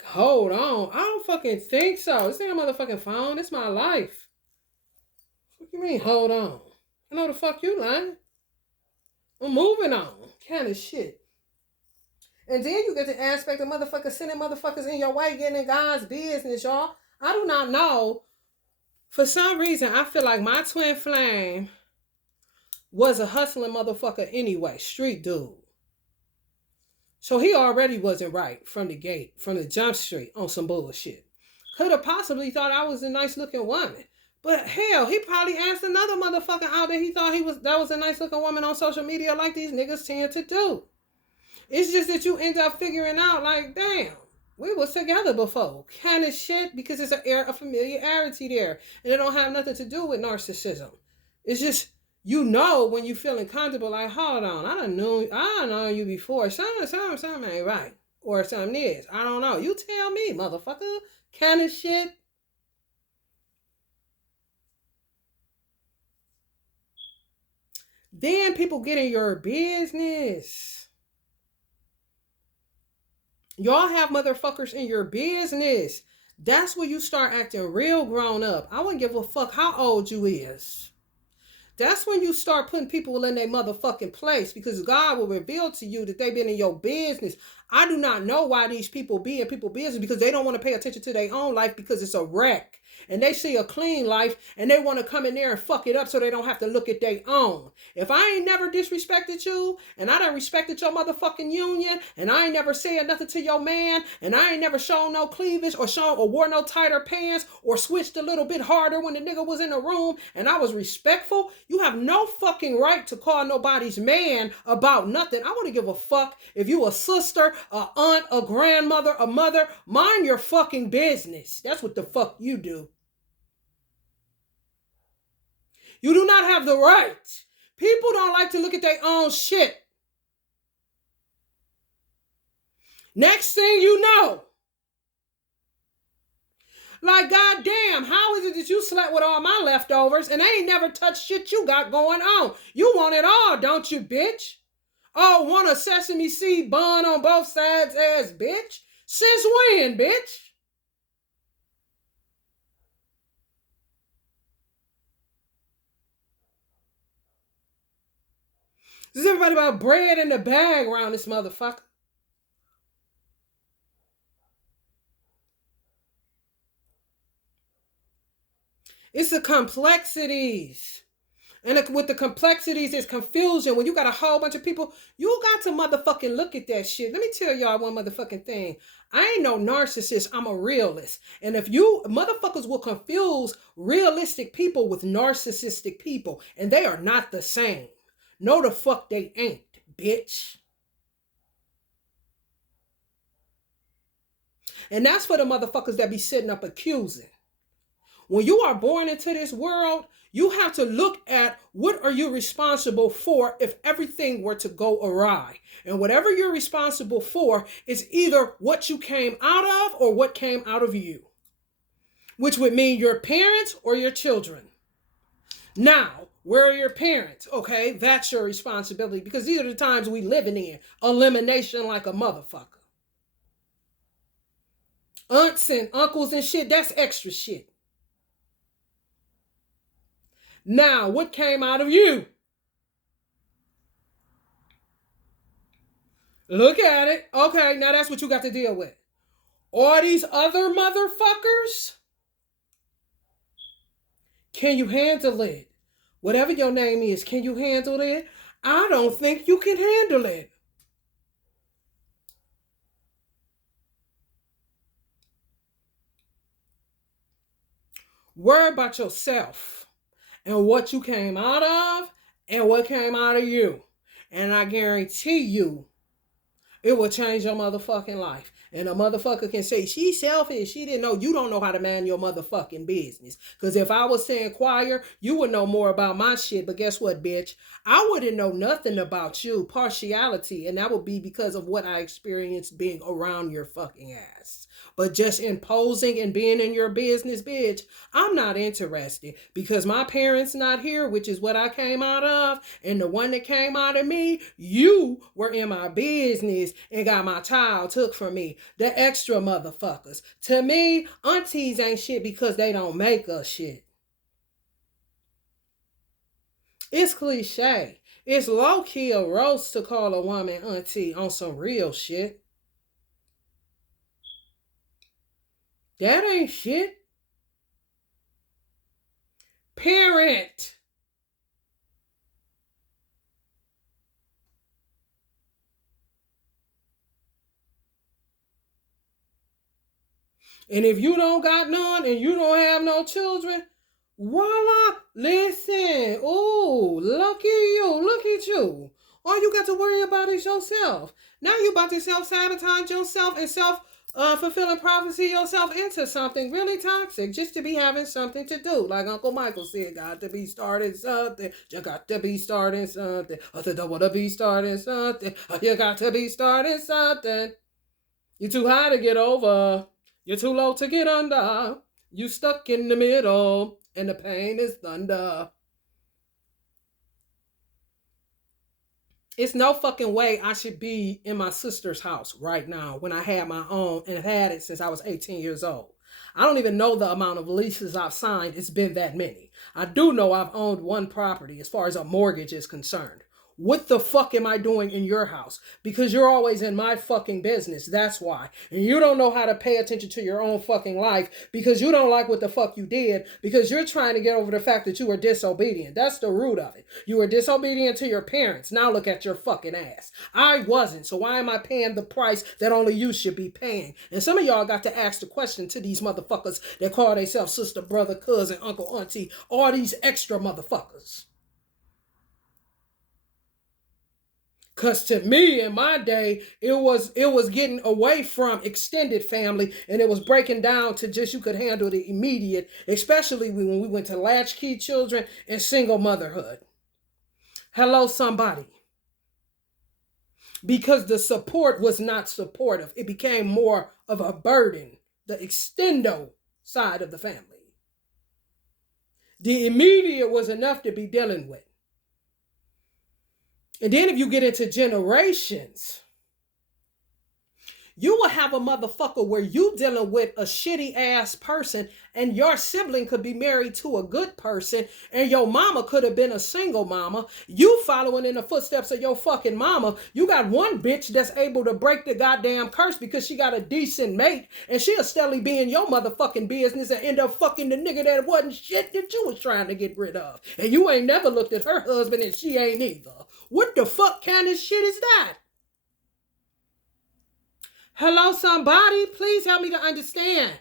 Hold on. I don't fucking think so. This ain't a motherfucking phone. It's my life. What you mean, hold on? I know the fuck you lying. I'm moving on. Kind of shit. And then you get the aspect of motherfuckers sending motherfuckers in your way, getting in God's business, y'all. I do not know. For some reason, I feel like my twin flame was a hustling motherfucker anyway. Street dude. So he already wasn't right from the gate, from the jump street on some bullshit. Could have possibly thought I was a nice looking woman. But hell, he probably asked another motherfucker out there he thought that was a nice looking woman on social media like these niggas tend to do. It's just that you end up figuring out like, damn, we was together before. Kind of shit, because it's an air of familiarity there. And it don't have nothing to do with narcissism. It's just, you know when you feeling comfortable, like, hold on, I don't know you before. Something ain't right. Or something is. I don't know. You tell me, motherfucker. Kind of shit. Then people get in your business. Y'all have motherfuckers in your business That's when you start acting real grown up. I wouldn't give a fuck how old you is. That's when you start putting people in their motherfucking place, because God will reveal to you that they've been in your business. I do not know why these people be in people's business, because they don't want to pay attention to their own life, because it's a wreck. And they see a clean life and they want to come in there and fuck it up so they don't have to look at their own. If I ain't never disrespected you, and I done respected your motherfucking union, and I ain't never said nothing to your man, and I ain't never shown no cleavage or shown or wore no tighter pants or switched a little bit harder when the nigga was in the room, and I was respectful, you have no fucking right to call nobody's man about nothing. I wouldn't give a fuck if you a sister, a aunt, a grandmother, a mother. Mind your fucking business. That's what the fuck you do. You do not have the right. People don't like to look at their own shit. Next thing you know, like, goddamn, how is it that you slept with all my leftovers and they ain't never touched shit you got going on? You want it all, don't you, bitch? Oh, want a sesame seed bun on both sides ass bitch? Since when, bitch? This is everybody about bread in the bag around this motherfucker. It's the complexities. And with the complexities, there's confusion. When you got a whole bunch of people, you got to motherfucking look at that shit. Let me tell y'all one motherfucking thing. I ain't no narcissist. I'm a realist. And if you motherfuckers will confuse realistic people with narcissistic people, and they are not the same. No, the fuck they ain't, bitch. And that's for the motherfuckers that be sitting up accusing. When you are born into this world, you have to look at what are you responsible for if everything were to go awry. And whatever you're responsible for is either what you came out of or what came out of you, which would mean your parents or your children. Now, where are your parents? Okay, that's your responsibility, because these are the times we living in. Elimination like a motherfucker. Aunts and uncles and shit, that's extra shit. Now, what came out of you? Look at it. Okay, now that's what you got to deal with. All these other motherfuckers, can you handle it? Whatever your name is, can you handle it? I don't think you can handle it. Worry about yourself and what you came out of and what came out of you. And I guarantee you, it will change your motherfucking life. And a motherfucker can say, she's selfish. She didn't know. You don't know how to man your motherfucking business. Because if I was to inquire, you would know more about my shit. But guess what, bitch? I wouldn't know nothing about you. Partiality. And that would be because of what I experienced being around your fucking ass. But just imposing and being in your business, bitch, I'm not interested, because my parents not here, which is what I came out of, and the one that came out of me, you were in my business and got my child took from me. The extra motherfuckers. To me, aunties ain't shit because they don't make us shit. It's cliche. It's low-key a roast to call a woman auntie on some real shit. That ain't shit. Parent. And if you don't got none and you don't have no children, voila, listen. Oh, lucky you. Look at you. All you got to worry about is yourself. Now you about to self-sabotage yourself and fulfilling prophecy yourself into something really toxic just to be having something to do. Like Uncle Michael said, got to be starting something. You got to be starting something. I said, I want to be starting something. You got to be starting something. You're too high to get over. You're too low to get under. You stuck in the middle, and the pain is thunder. It's no fucking way I should be in my sister's house right now when I had my own and had it since I was 18 years old. I don't even know the amount of leases I've signed. It's been that many. I do know I've owned one property as far as a mortgage is concerned. What the fuck am I doing in your house? Because you're always in my fucking business. That's why. And you don't know how to pay attention to your own fucking life because you don't like what the fuck you did because you're trying to get over the fact that you were disobedient. That's the root of it. You were disobedient to your parents. Now look at your fucking ass. I wasn't. So why am I paying the price that only you should be paying? And some of y'all got to ask the question to these motherfuckers that call themselves sister, brother, cousin, uncle, auntie, all these extra motherfuckers. Cause to me in my day, it was getting away from extended family and it was breaking down to just you could handle the immediate, especially when we went to latchkey children and single motherhood. Hello, somebody. Because the support was not supportive. It became more of a burden, the extendo side of the family. The immediate was enough to be dealing with. And then if you get into generations, you will have a motherfucker where you dealing with a shitty ass person and your sibling could be married to a good person and your mama could have been a single mama. You following in the footsteps of your fucking mama. You got one bitch that's able to break the goddamn curse because she got a decent mate and she'll steadily be in your motherfucking business and end up fucking the nigga that wasn't shit that you was trying to get rid of. And you ain't never looked at her husband and she ain't either. What the fuck kind of shit is that? Hello, somebody. Please help me to understand.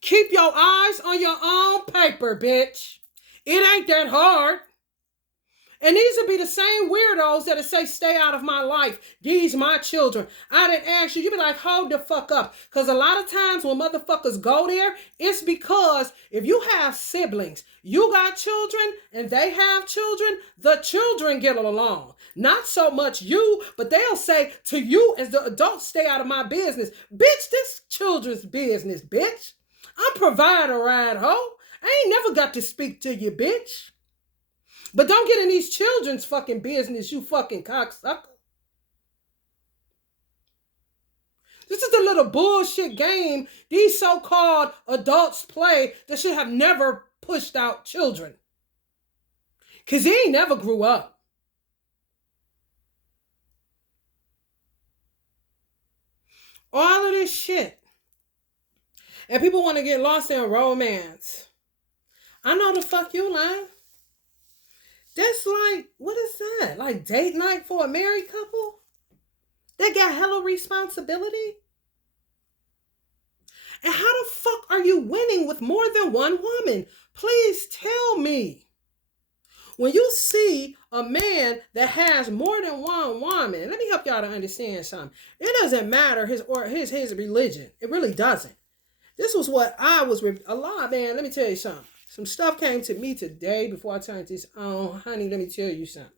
Keep your eyes on your own paper, bitch. It ain't that hard. And these will be the same weirdos that'll say, stay out of my life. These my children. I didn't ask you. You be like, hold the fuck up. Because a lot of times when motherfuckers go there, it's because if you have siblings, you got children and they have children, the children get along. Not so much you, but they'll say to you as the adults, stay out of my business. Bitch, this children's business, bitch. I'm provider ride, ho. I ain't never got to speak to you, bitch. But don't get in these children's fucking business, you fucking cocksucker. This is the little bullshit game these so-called adults play that should have never pushed out children. Because he ain't never grew up. All of this shit. And people want to get lost in romance. I know the fuck you lying. That's like, what is that? Like date night for a married couple? They got hella responsibility? And how the fuck are you winning with more than one woman? Please tell me. When you see a man that has more than one woman, let me help y'all to understand something. It doesn't matter his religion. It really doesn't. This was what I was, a lot, man, let me tell you something. Some stuff came to me today before I turned this on. Honey, let me tell you something.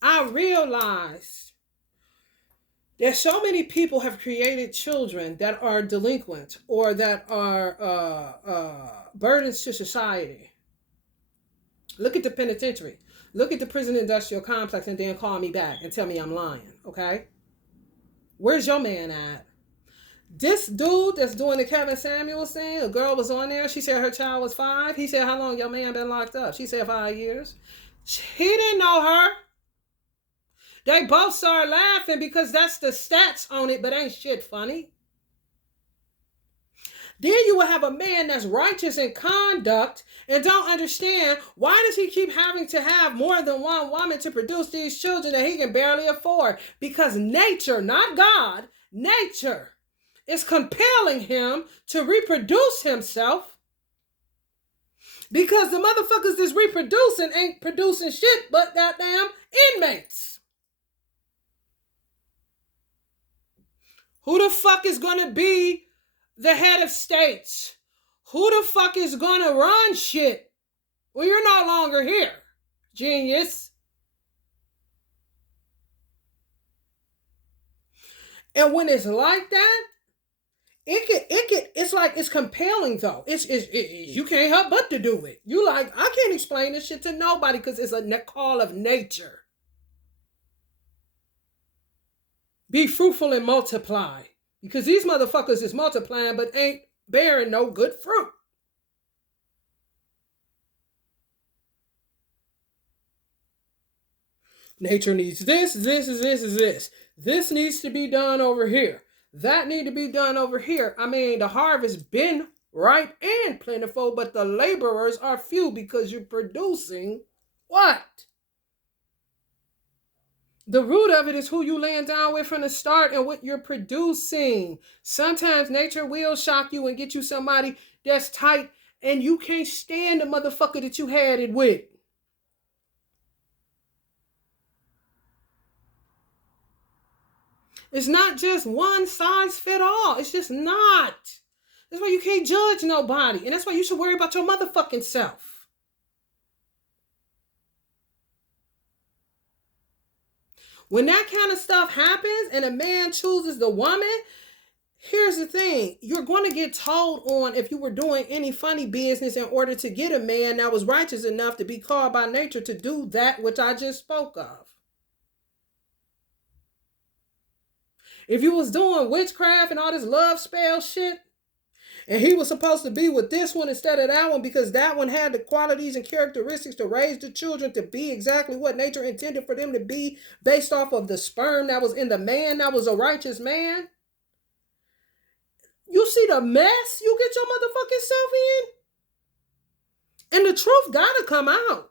I realized that so many people have created children that are delinquent or that are burdens to society. Look at the penitentiary. Look at the prison industrial complex and then call me back and tell me I'm lying, okay? Where's your man at? This dude that's doing the Kevin Samuels thing, a girl was on there. She said her child was 5. He said, how long your man been locked up? She said 5 years. He didn't know her. They both started laughing because that's the stats on it, but ain't shit funny. Then you will have a man that's righteous in conduct and don't understand why does he keep having to have more than one woman to produce these children that he can barely afford? Because nature, not God, nature is compelling him to reproduce himself because the motherfuckers that's reproducing ain't producing shit but goddamn inmates. Who the fuck is gonna be the head of states? Who the fuck is gonna run shit? Well, you're no longer here, genius. And when it's like that, it's like it's compelling though. You can't help but to do it. You like, I can't explain this shit to nobody because it's a call of nature. Be fruitful and multiply. Because these motherfuckers is multiplying but ain't bearing no good fruit. Nature needs this. This needs to be done over here. That need to be done over here. I mean, the harvest been right and plentiful, but the laborers are few because you're producing what? The root of it is who you laying down with from the start and what you're producing. Sometimes nature will shock you and get you somebody that's tight and you can't stand the motherfucker that you had it with. It's not just one size fit all. It's just not. That's why you can't judge nobody. And that's why you should worry about your motherfucking self. When that kind of stuff happens and a man chooses the woman, here's the thing. You're going to get told on if you were doing any funny business in order to get a man that was righteous enough to be called by nature to do that which I just spoke of. If you was doing witchcraft and all this love spell shit, and he was supposed to be with this one instead of that one because that one had the qualities and characteristics to raise the children to be exactly what nature intended for them to be based off of the sperm that was in the man that was a righteous man. You see the mess you get your motherfucking self in? And the truth gotta come out.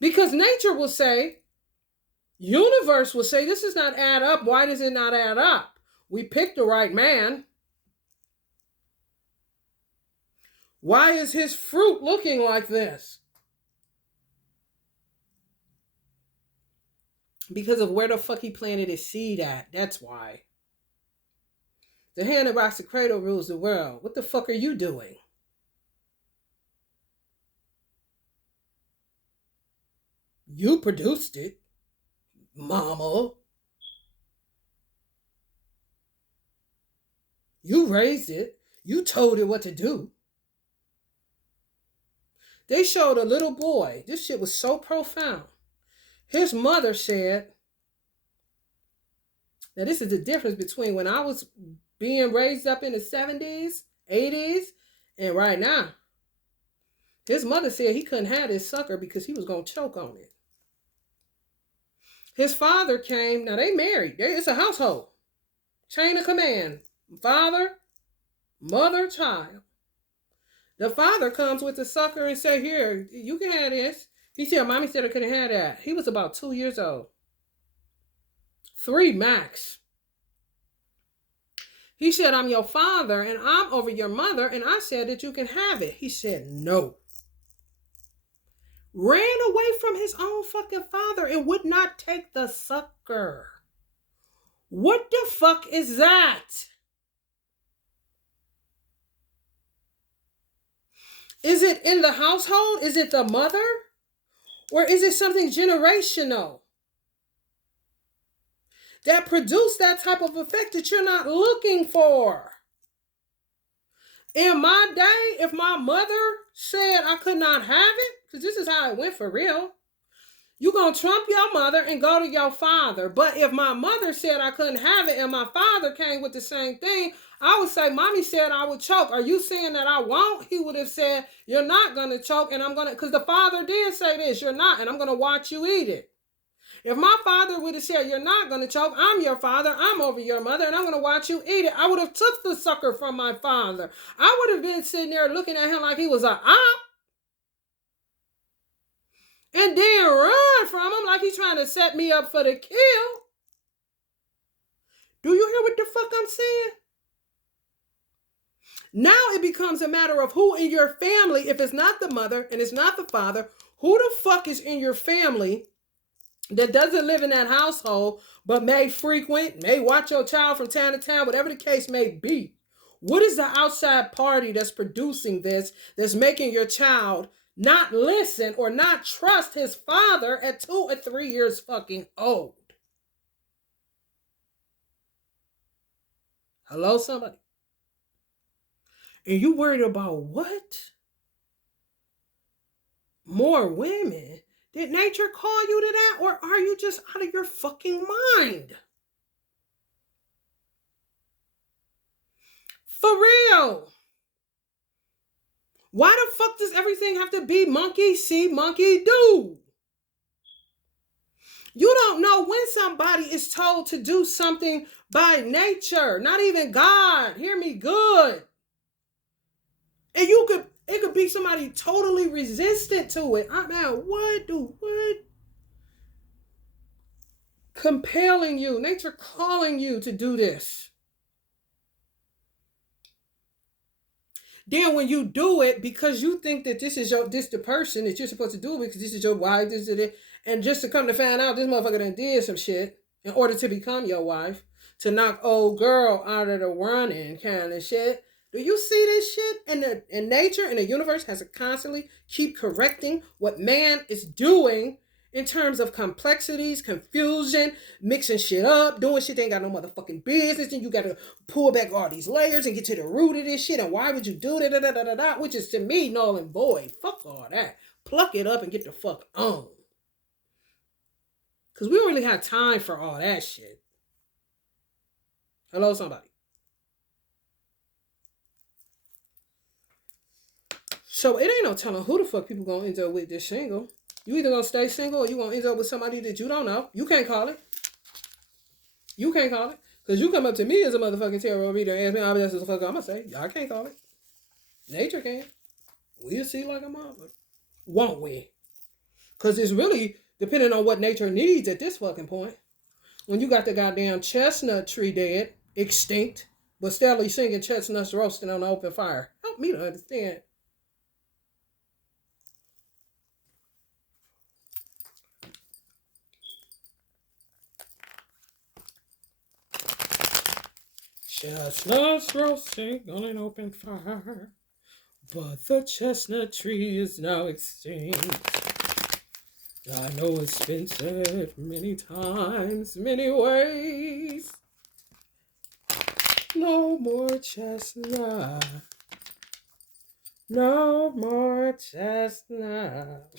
Because nature will say, universe will say, this does not add up. Why does it not add up? We picked the right man. Why is his fruit looking like this? Because of where the fuck he planted his seed at. That's why. The hand that rocks the cradle rules the world. What the fuck are you doing? You produced it, mama. You raised it. You told it what to do. They showed a little boy. This shit was so profound. His mother said, now this is the difference between when I was being raised up in the 70s, 80s, and right now. His mother said he couldn't have this sucker because he was going to choke on it. His father came. Now they married. It's a household. Chain of command. Father, mother, child. The father comes with the sucker and say, here, you can have this. He said, mommy said I couldn't have that. He was about 2 years old. 3 max. He said, I'm your father and I'm over your mother and I said that you can have it. He said, no. Ran away from his own fucking father and would not take the sucker. What the fuck is that? Is it in the household? Is it the mother? Or is it something generational that produced that type of effect that you're not looking for? In my day, if my mother said I could not have it, because this is how it went for real, you're going to trump your mother and go to your father. But if my mother said I couldn't have it and my father came with the same thing, I would say, mommy said I would choke. Are you saying that I won't? He would have said, you're not going to choke and I'm going to, because the father did say this, you're not, and I'm going to watch you eat it. If my father would have said, you're not going to choke, I'm your father, I'm over your mother, and I'm going to watch you eat it, I would have took the sucker from my father. I would have been sitting there looking at him like he was an op. And then run from him like he's trying to set me up for the kill. Do you hear what the fuck I'm saying? Now it becomes a matter of who in your family, if it's not the mother and it's not the father, who the fuck is in your family that doesn't live in that household, but may frequent, may watch your child from time to time, whatever the case may be. What is the outside party that's producing this, that's making your child not listen or not trust his father at 2 or 3 years fucking old? Hello, somebody? And you worried about what? More women? Did nature call you to that? Or are you just out of your fucking mind? For real. Why the fuck does everything have to be monkey see, monkey do? You don't know when somebody is told to do something by nature, not even God. Hear me good. And it could be somebody totally resistant to it. I mean, what compelling you, nature calling you to do this? Then when you do it because you think that this the person that you're supposed to do it because this is your wife, this is it, and just to come to find out this motherfucker done did some shit in order to become your wife, to knock old girl out of the running kind of shit. Do you see this shit? And nature and the universe has to constantly keep correcting what man is doing in terms of complexities, confusion, mixing shit up, doing shit they ain't got no motherfucking business. Then you gotta pull back all these layers and get to the root of this shit. And why would you do that? Da, da, da, da, da, which is to me null and void. Fuck all that. Pluck it up and get the fuck on. Because we don't really have time for all that shit. Hello, somebody. So it ain't no telling who the fuck people gonna end up with this single. You either gonna stay single or you gonna end up with somebody that you don't know. You can't call it. You can't call it. Because you come up to me as a motherfucking tarot reader and ask me, that's what the fuck I'm gonna say. I can't call it. Nature can. We'll see like a mother. Won't we? Because it's really depending on what nature needs at this fucking point. When you got the goddamn chestnut tree dead, extinct, but steadily singing chestnuts roasting on the open fire. Help me to understand. Chestnuts roasting on an open fire, but the chestnut tree is now extinct. I know it's been said many times, many ways. No more chestnut. No more chestnut.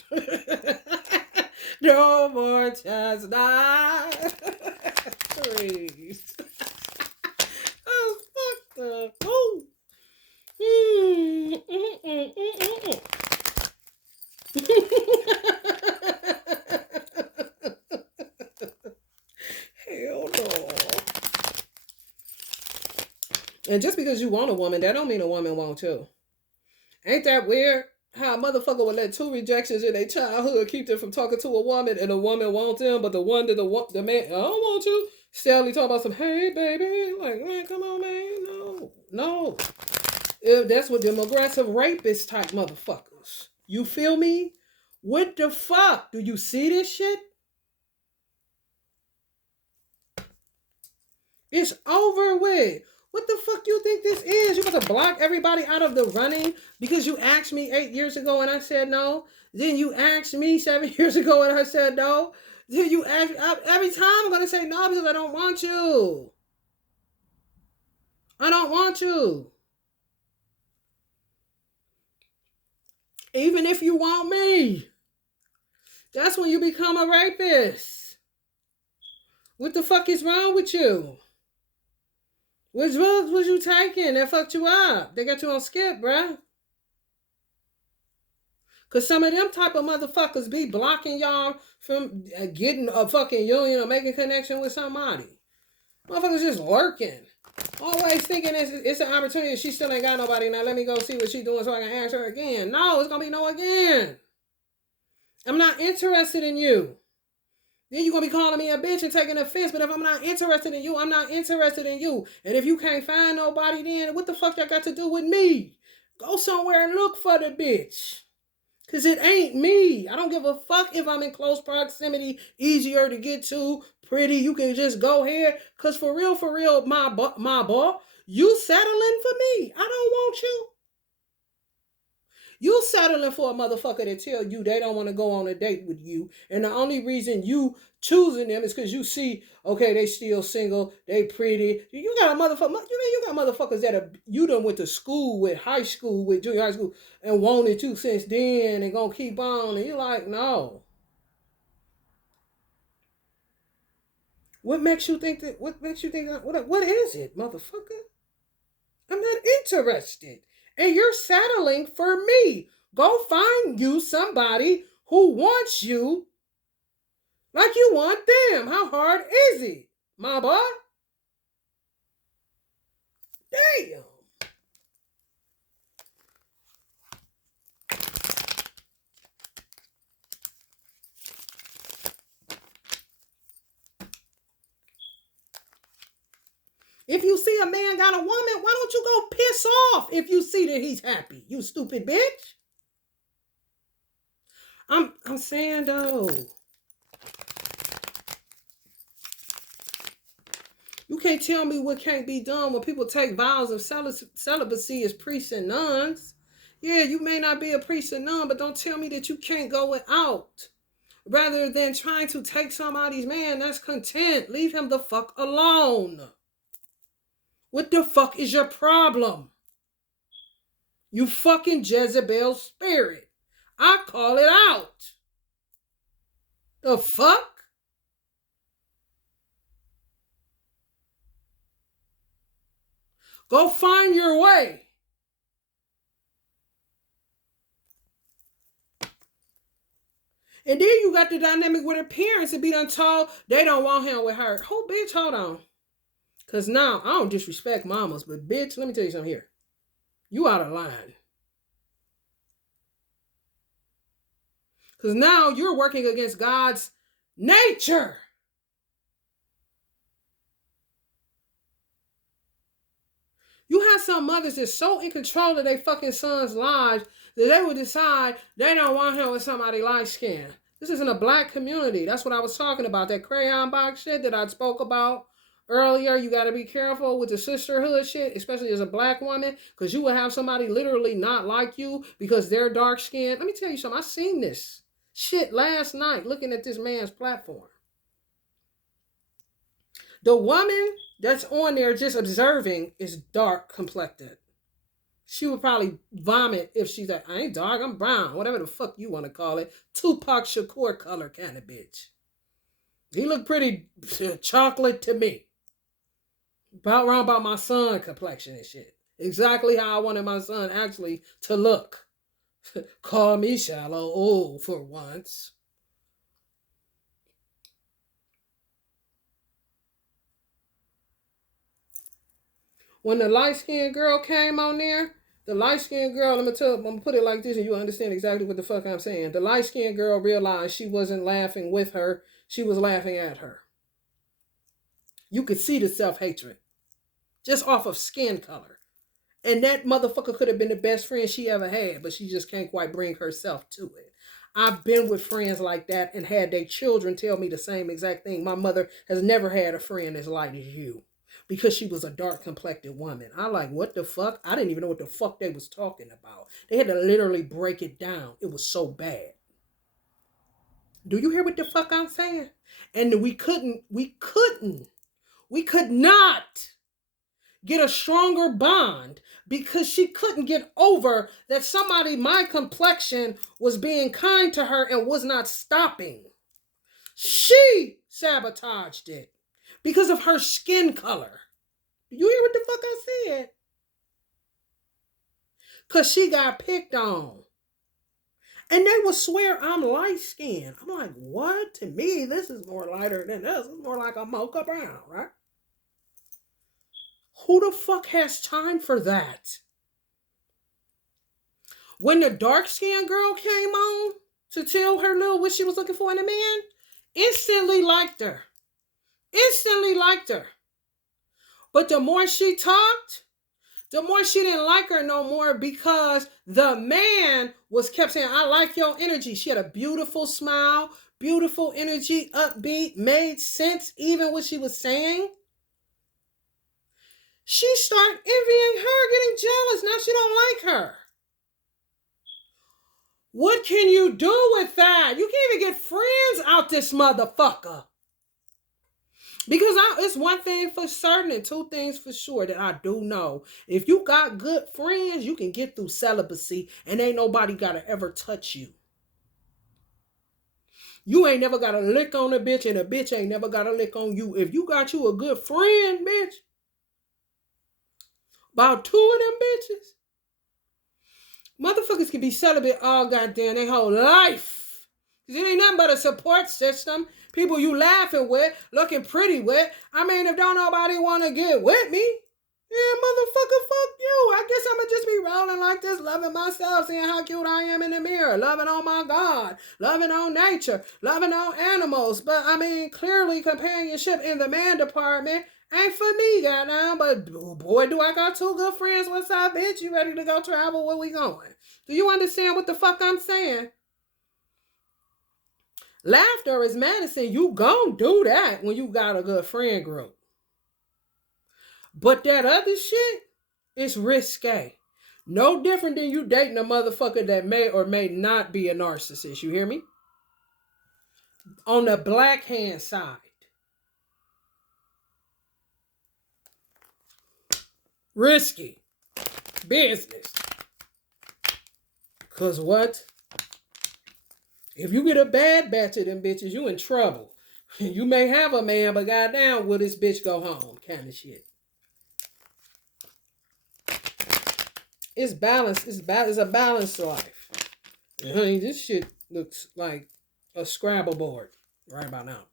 No more chestnut. Trees. Oh, fuck the. Oh. Hell no. And just because you want a woman, that don't mean a woman won't too. Ain't that weird? How a motherfucker would let 2 rejections in their childhood keep them from talking to a woman, and a woman wants them, but the one that the man, I don't want you. Sally talk about some, hey baby, like, man, come on, man, no. If that's what them aggressive rapist type motherfuckers. You feel me? What the fuck? Do you see this shit? It's over with. What the fuck you think this is? You got to block everybody out of the running because you asked me 8 years ago and I said no. Then you asked me 7 years ago and I said no. Then you ask every time I'm gonna say no because I don't want you. I don't want you. Even if you want me. That's when you become a rapist. What the fuck is wrong with you? Which drugs was you taking that fucked you up? They got you on skip, bruh. Because some of them type of motherfuckers be blocking y'all from getting a fucking union or making connection with somebody. Motherfuckers just lurking. Always thinking it's an opportunity. She still ain't got nobody. Now let me go see what she doing so I can ask her again. No, it's going to be no again. I'm not interested in you. Then you're going to be calling me a bitch and taking offense. But if I'm not interested in you, I'm not interested in you. And if you can't find nobody, then what the fuck that got to do with me? Go somewhere and look for the bitch. Because it ain't me. I don't give a fuck if I'm in close proximity, easier to get to, pretty. You can just go here. Because for real, my boy, you settling for me. I don't want you. You settling for a motherfucker that tell you they don't want to go on a date with you. And the only reason you choosing them is because you see, okay, they still single, they pretty. You got a motherfucker, you got motherfuckers that you done went to school with, high school with, junior high school, and wanted you since then and gonna keep on. And you're like, no. What makes you think that, what is it, motherfucker? I'm not interested. And you're settling for me. Go find you somebody who wants you like you want them. How hard is it, my boy? Damn. If you see a man got a woman, why don't you go piss off if you see that he's happy? You stupid bitch. I'm saying though, you can't tell me what can't be done when people take vows of celibacy as priests and nuns. Yeah, you may not be a priest or nun, but don't tell me that you can't go out. Rather than trying to take somebody's man that's content, leave him the fuck alone. What the fuck is your problem? You fucking Jezebel spirit. I call it out. The fuck? Go find your way. And then you got the dynamic with her parents and be done told they don't want him with her. Oh, bitch, hold on. Because now, I don't disrespect mamas, but bitch, let me tell you something here. You out of line. Because now you're working against God's nature. You have some mothers that's so in control of their fucking sons' lives that they would decide they don't want him with somebody light skinned. This is in a black community. That's what I was talking about. That crayon box shit that I spoke about earlier. You got to be careful with the sisterhood shit, especially as a black woman, because you will have somebody literally not like you because they're dark skinned. Let me tell you something. I seen this shit last night looking at this man's platform. The woman that's on there just observing is dark complected. She would probably vomit if she's like, I ain't dark, I'm brown, whatever the fuck you want to call it. Tupac Shakur color kind of bitch. He looked pretty chocolate to me. About around about my son complexion and shit. Exactly how I wanted my son actually to look. Call me shallow, oh, for once. When the light-skinned girl came on there, the light-skinned girl, I'm gonna put it like this and you understand exactly what the fuck I'm saying. The light-skinned girl realized she wasn't laughing with her, she was laughing at her. You could see the self-hatred just off of skin color. And that motherfucker could have been the best friend she ever had, but she just can't quite bring herself to it. I've been with friends like that and had their children tell me the same exact thing. My mother has never had a friend as light as you because she was a dark complected woman. I like, what the fuck? I didn't even know what the fuck they was talking about. They had to literally break it down. It was so bad. Do you hear what the fuck I'm saying? And we could not get a stronger bond because she couldn't get over that somebody my complexion was being kind to her and was not stopping. She sabotaged it because of her skin color. Do you hear what the fuck I said? Because she got picked on. And they will swear I'm light skinned. I'm like, what? To me, this is more lighter than this. It's more like a mocha brown, right? Who the fuck has time for that? When the dark-skinned girl came on to tell her little what she was looking for in a man, instantly liked her. Instantly liked her. But the more she talked, the more she didn't like her no more because the man kept saying, I like your energy. She had a beautiful smile, beautiful energy, upbeat, made sense even what she was saying. She started envying her, getting jealous. Now she don't like her. What can you do with that? You can't even get friends out this motherfucker. Because it's one thing for certain and two things for sure that I do know. If you got good friends, you can get through celibacy and ain't nobody got to ever touch you. You ain't never got to lick on a bitch and a bitch ain't never got to lick on you. If you got you a good friend, bitch. About two of them bitches. Motherfuckers can be celibate all goddamn their whole life. Cause it ain't nothing but a support system. People you laughing with, looking pretty with. I mean, if don't nobody want to get with me, yeah, motherfucker, fuck you. I guess I'ma just be rolling like this, loving myself, seeing how cute I am in the mirror, loving on my God, loving on nature, loving on animals. But I mean, clearly companionship in the man department ain't for me, goddamn. But boy, do I got two good friends. What's up, bitch? You ready to go travel? Where we going? Do you understand what the fuck I'm saying? Laughter is medicine. You gon' do that when you got a good friend group. But that other shit is risque. No different than you dating a motherfucker that may or may not be a narcissist. You hear me? On the black hand side. Risky. Business. Cause what? If you get a bad batch of them bitches, you in trouble. You may have a man, but goddamn, will this bitch go home? Kind of shit. It's balanced. It's a balanced life. And honey, this shit looks like a Scrabble board right about now.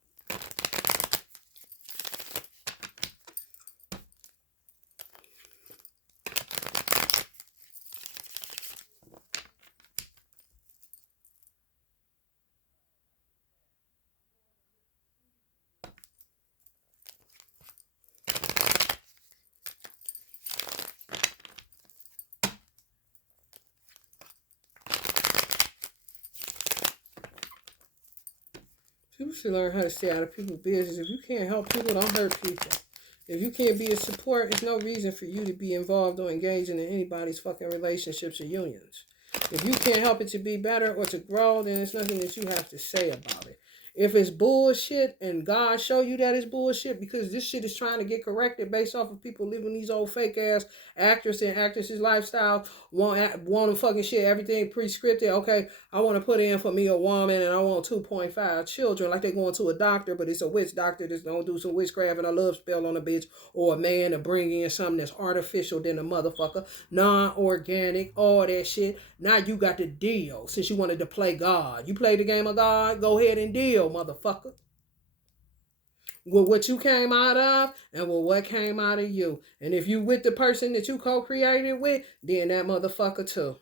People should learn how to stay out of people's business. If you can't help people, don't hurt people. If you can't be a support, there's no reason for you to be involved or engaging in anybody's fucking relationships or unions. If you can't help it to be better or to grow, then there's nothing that you have to say about it. If it's bullshit and God show you that it's bullshit, because this shit is trying to get corrected based off of people living these old fake ass actors and actresses lifestyle, want to fucking shit, everything prescripted. Okay, I want to put in for me a woman and I want 2.5 children, like they going to a doctor, but it's a witch doctor that's gonna do some witchcraft and a love spell on a bitch, or a man to bring in something that's artificial than a motherfucker, non-organic, all that shit. Now you got the deal. Since you wanted to play God, you play the game of God, go ahead and deal, motherfucker, with what you came out of and with what came out of you. And if you with the person that you co-created with, then that motherfucker too.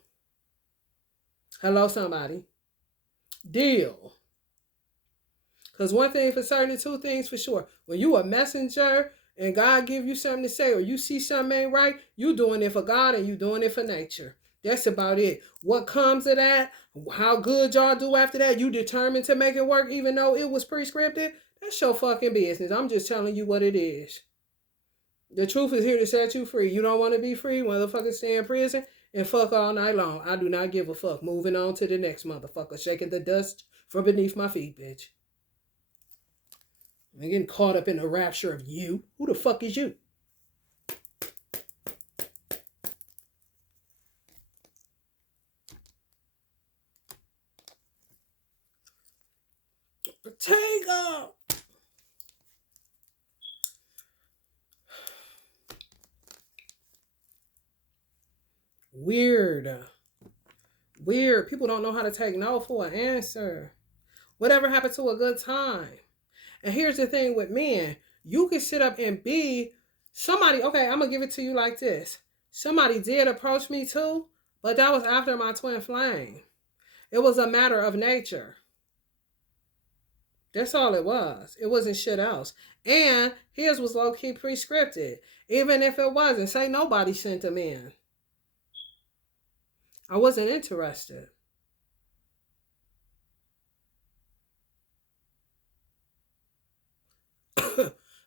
Hello, somebody. Deal. Because one thing for certain, two things for sure. When you a messenger and God give you something to say, or you see something ain't right, you doing it for God and you doing it for nature. That's about it. What comes of that, how good y'all do after that, you determined to make it work even though it was prescripted, that's your fucking business. I'm just telling you what it is. The truth is here to set you free. You don't want to be free, motherfucker, stay in prison and fuck all night long. I do not give a fuck. Moving on to the next motherfucker, shaking the dust from beneath my feet, bitch. I'm getting caught up in the rapture of you. Who the fuck is you? Take off. Weird. People don't know how to take no for an answer. Whatever happened to a good time? And here's the thing with men. You can sit up and be somebody. Okay, I'm going to give it to you like this. Somebody did approach me too, but that was after my twin flame. It was a matter of nature. That's all it was. It wasn't shit else. And his was low-key prescripted. Even if it wasn't. Say nobody sent him in. I wasn't interested.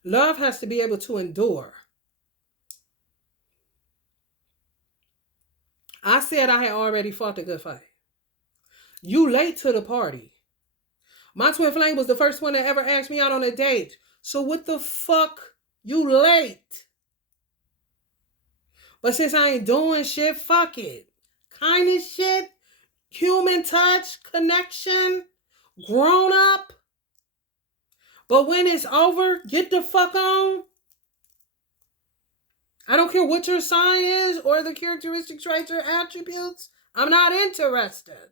Love has to be able to endure. I said I had already fought the good fight. You late to the party. My twin flame was the first one that ever asked me out on a date. So what the fuck? You late. But since I ain't doing shit, fuck it. Kindness shit, human touch, connection, grown up. But when it's over, get the fuck on. I don't care what your sign is or the characteristic traits or attributes. I'm not interested.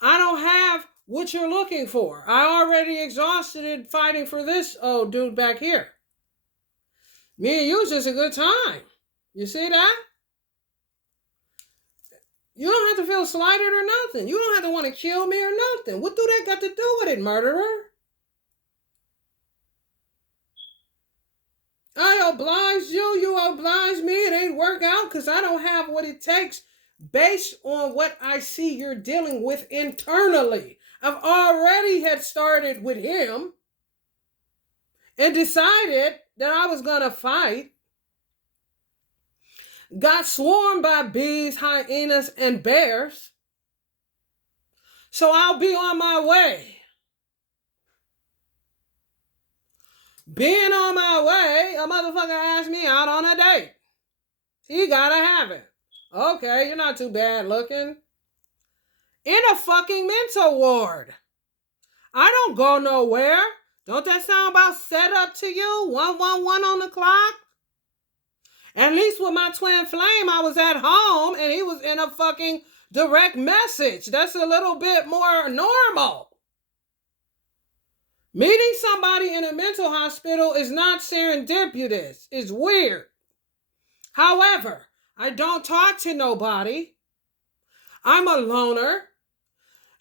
I don't have what you're looking for. I already exhausted it fighting for this old dude back here. Me and you is just a good time. You see that? You don't have to feel slighted or nothing. You don't have to want to kill me or nothing. What do that got to do with it, murderer? I oblige you, you oblige me. It ain't work out because I don't have what it takes based on what I see you're dealing with internally. I've already had started with him and decided that I was going to fight. Got swarmed by bees, hyenas, and bears. So I'll be on my way. Being on my way, a motherfucker asked me out on a date. He gotta have it. Okay, you're not too bad looking. In a fucking mental ward. I don't go nowhere. Don't that sound about set up to you? 111 on the clock? At least with my twin flame, I was at home and he was in a fucking direct message. That's a little bit more normal. Meeting somebody in a mental hospital is not serendipitous. It's weird. However, I don't talk to nobody. I'm a loner.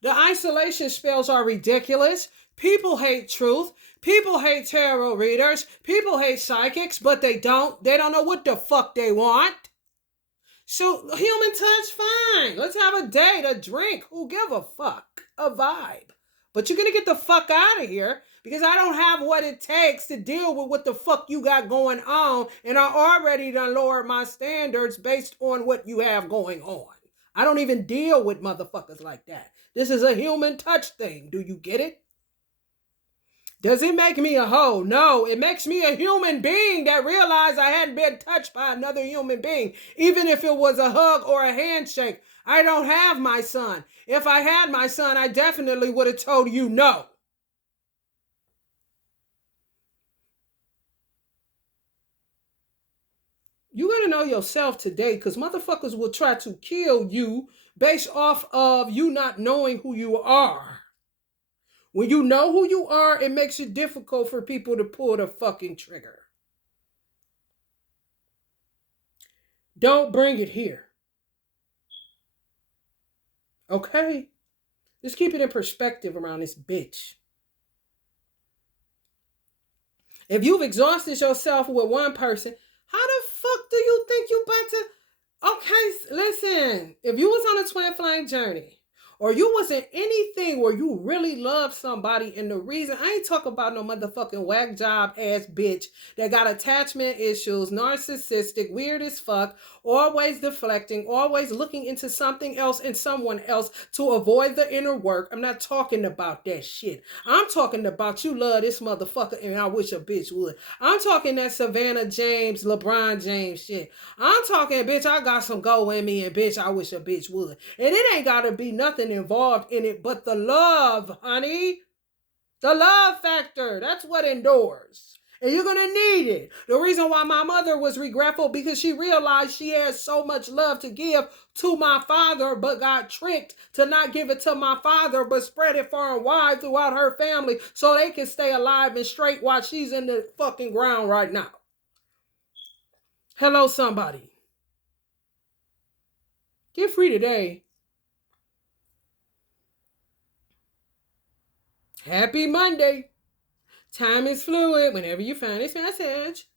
The isolation spells are ridiculous. People hate truth. People hate tarot readers. People hate psychics, but they don't. They don't know what the fuck they want. So human touch, fine. Let's have a date, a drink. Who give a fuck? A vibe. But you're going to get the fuck out of here because I don't have what it takes to deal with what the fuck you got going on. And I already done lowered my standards based on what you have going on. I don't even deal with motherfuckers like that. This is a human touch thing. Do you get it? Does it make me a hoe? No, it makes me a human being that realized I hadn't been touched by another human being, even if it was a hug or a handshake. I don't have my son. If I had my son, I definitely would have told you no. You gotta know yourself today because motherfuckers will try to kill you based off of you not knowing who you are. When you know who you are, it makes it difficult for people to pull the fucking trigger. Don't bring it here. Okay? Just keep it in perspective around this bitch. If you've exhausted yourself with one person, how the fuck do you think you about to... Okay, listen. If you was on a twin flame journey, or you was in anything where you really love somebody, and the reason, I ain't talking about no motherfucking whack job ass bitch that got attachment issues, narcissistic, weird as fuck, always deflecting, always looking into something else and someone else to avoid the inner work. I'm not talking about that shit. I'm talking about you love this motherfucker and I wish a bitch would. I'm talking that Savannah James, LeBron James shit. I'm talking, bitch, I got some go in me and bitch, I wish a bitch would. And it ain't gotta be nothing involved in it but the love, honey. The love factor. That's what endures. And you're going to need it. The reason why my mother was regretful because she realized she had so much love to give to my father, but got tricked to not give it to my father, but spread it far and wide throughout her family so they can stay alive and straight while she's in the fucking ground right now. Hello, somebody. Get free today. Happy Monday. Time is fluid whenever you find this message.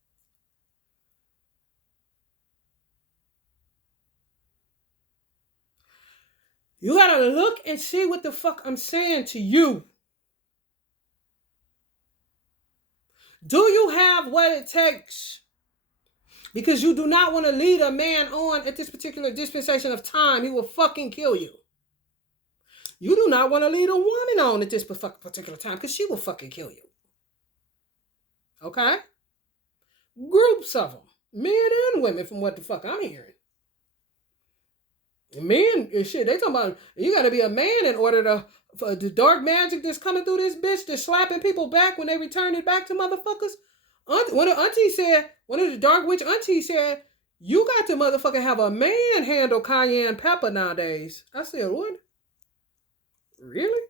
You gotta look and see what the fuck I'm saying to you. Do you have what it takes? Because you do not want to lead a man on at this particular dispensation of time. He will fucking kill you. You do not want to lead a woman on at this particular time because she will fucking kill you. Okay? Groups of them. Men and women from what the fuck I'm hearing. Men and shit, they talking about you got to be a man in order to, for the dark magic that's coming through this bitch, that's slapping people back when they return it back to motherfuckers. When the auntie said, One of the dark witch aunties said, you got to motherfucking have a man handle cayenne pepper nowadays. I said, what? Really?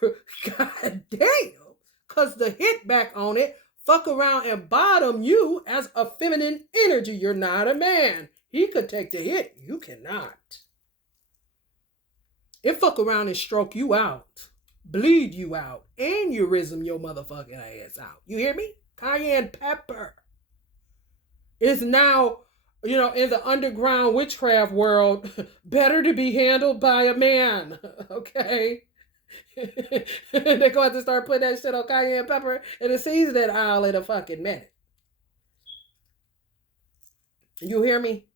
God damn. Because the hit back on it, fuck around and bottom you as a feminine energy. You're not a man. He could take the hit. You cannot. It fuck around and stroke you out, bleed you out, aneurysm your motherfucking ass out. You hear me? Cayenne pepper is now, in the underground witchcraft world, better to be handled by a man. Okay? They're going to start putting that shit on cayenne pepper in the seasoning aisle in a fucking minute. You hear me?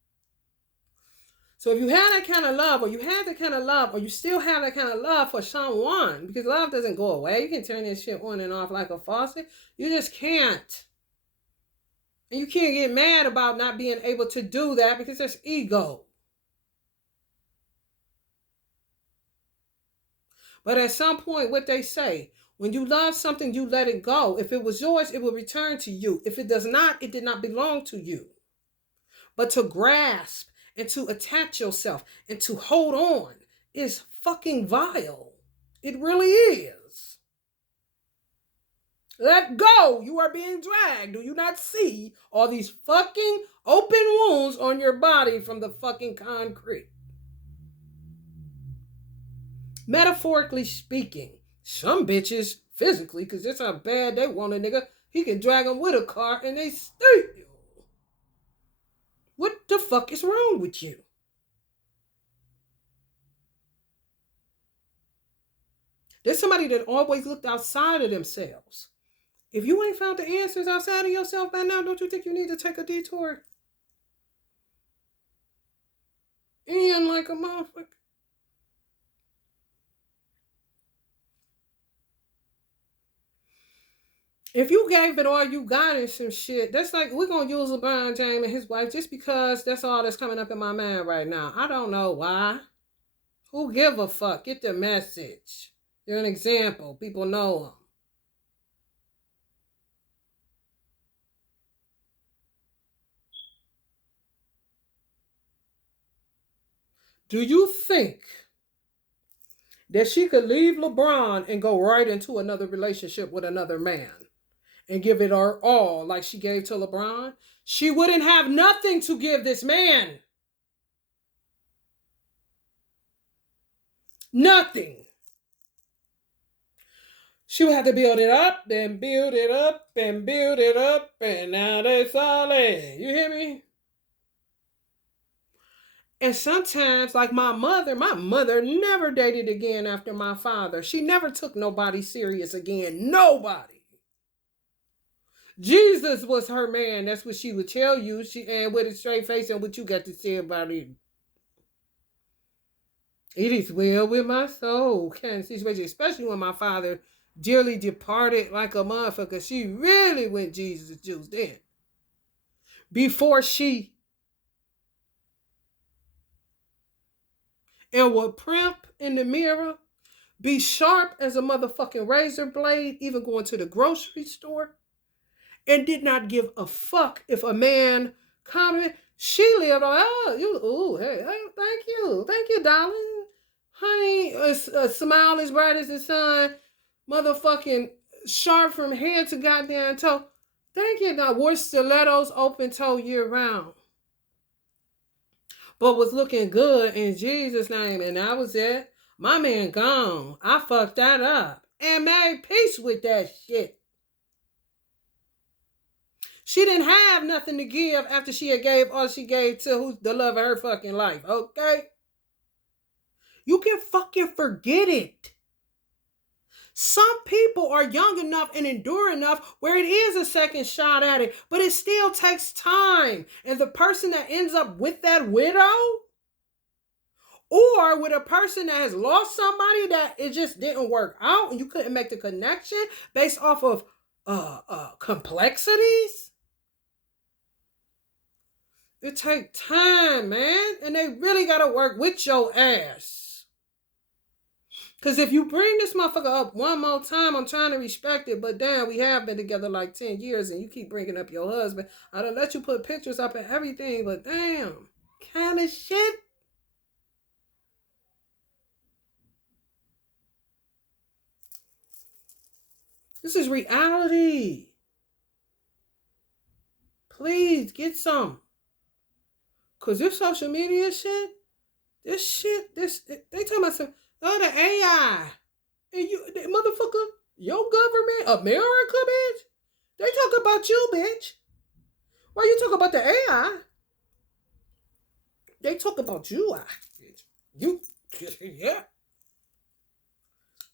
So if you have that kind of love, or you have that kind of love, or you still have that kind of love for someone, because love doesn't go away. You can turn this shit on and off like a faucet. You just can't. And you can't get mad about not being able to do that because that's ego. But at some point, what they say, when you love something, you let it go. If it was yours, it will return to you. If it does not, it did not belong to you. But to grasp and to attach yourself and to hold on is fucking vile. It really is. Let go. You are being dragged. Do you not see all these fucking open wounds on your body from the fucking concrete? Metaphorically speaking, some bitches physically, because that's how bad they want a nigga, he can drag them with a car and they still. What the fuck is wrong with you? There's somebody that always looked outside of themselves. If you ain't found the answers outside of yourself by now, don't you think you need to take a detour? And like a motherfucker. If you gave it all you got in some shit, that's like, we're going to use LeBron James and his wife just because that's all that's coming up in my mind right now. I don't know why. Who give a fuck? Get the message. They're an example. People know them. Do you think that she could leave LeBron and go right into another relationship with another man and give it her all like she gave to LeBron? She wouldn't have nothing to give this man. Nothing. She would have to build it up, then build it up, and build it up, and now they solid. You hear me? And sometimes, like my mother never dated again after my father. She never took nobody serious again. Nobody. Jesus was her man. That's what she would tell you. And with a straight face, and what you got to say about it. It is well with my soul. Kind of situation, especially when my father dearly departed like a motherfucker. She really went Jesus juice then. Before she and would primp in the mirror, be sharp as a motherfucking razor blade, even going to the grocery store, and did not give a fuck if a man commented. She lived on, hey, thank you, darling, honey, a smile as bright as the sun, motherfucking sharp from head to goddamn toe. Thank you. Now wore stilettos open toe year round, but was looking good in Jesus' name, and that was it. My man gone. I fucked that up and made peace with that shit. She didn't have nothing to give after she had gave all she gave to who's the love of her fucking life, okay? You can fucking forget it. Some people are young enough and endure enough where it is a second shot at it, but it still takes time. And the person that ends up with that widow, or with a person that has lost somebody that it just didn't work out and you couldn't make the connection based off of complexities, it takes time, man. And they really got to work with your ass. Cause if you bring this motherfucker up one more time, I'm trying to respect it. But damn, we have been together like 10 years and you keep bringing up your husband. I done let you put pictures up and everything, but damn, kind of shit. This is reality. Please get some. Cause this social media shit, they talking about some, oh, the AI. And you, motherfucker, your government, America, bitch. They talk about you, bitch. Why you talk about the AI? They talk about you, bitch. You, yeah.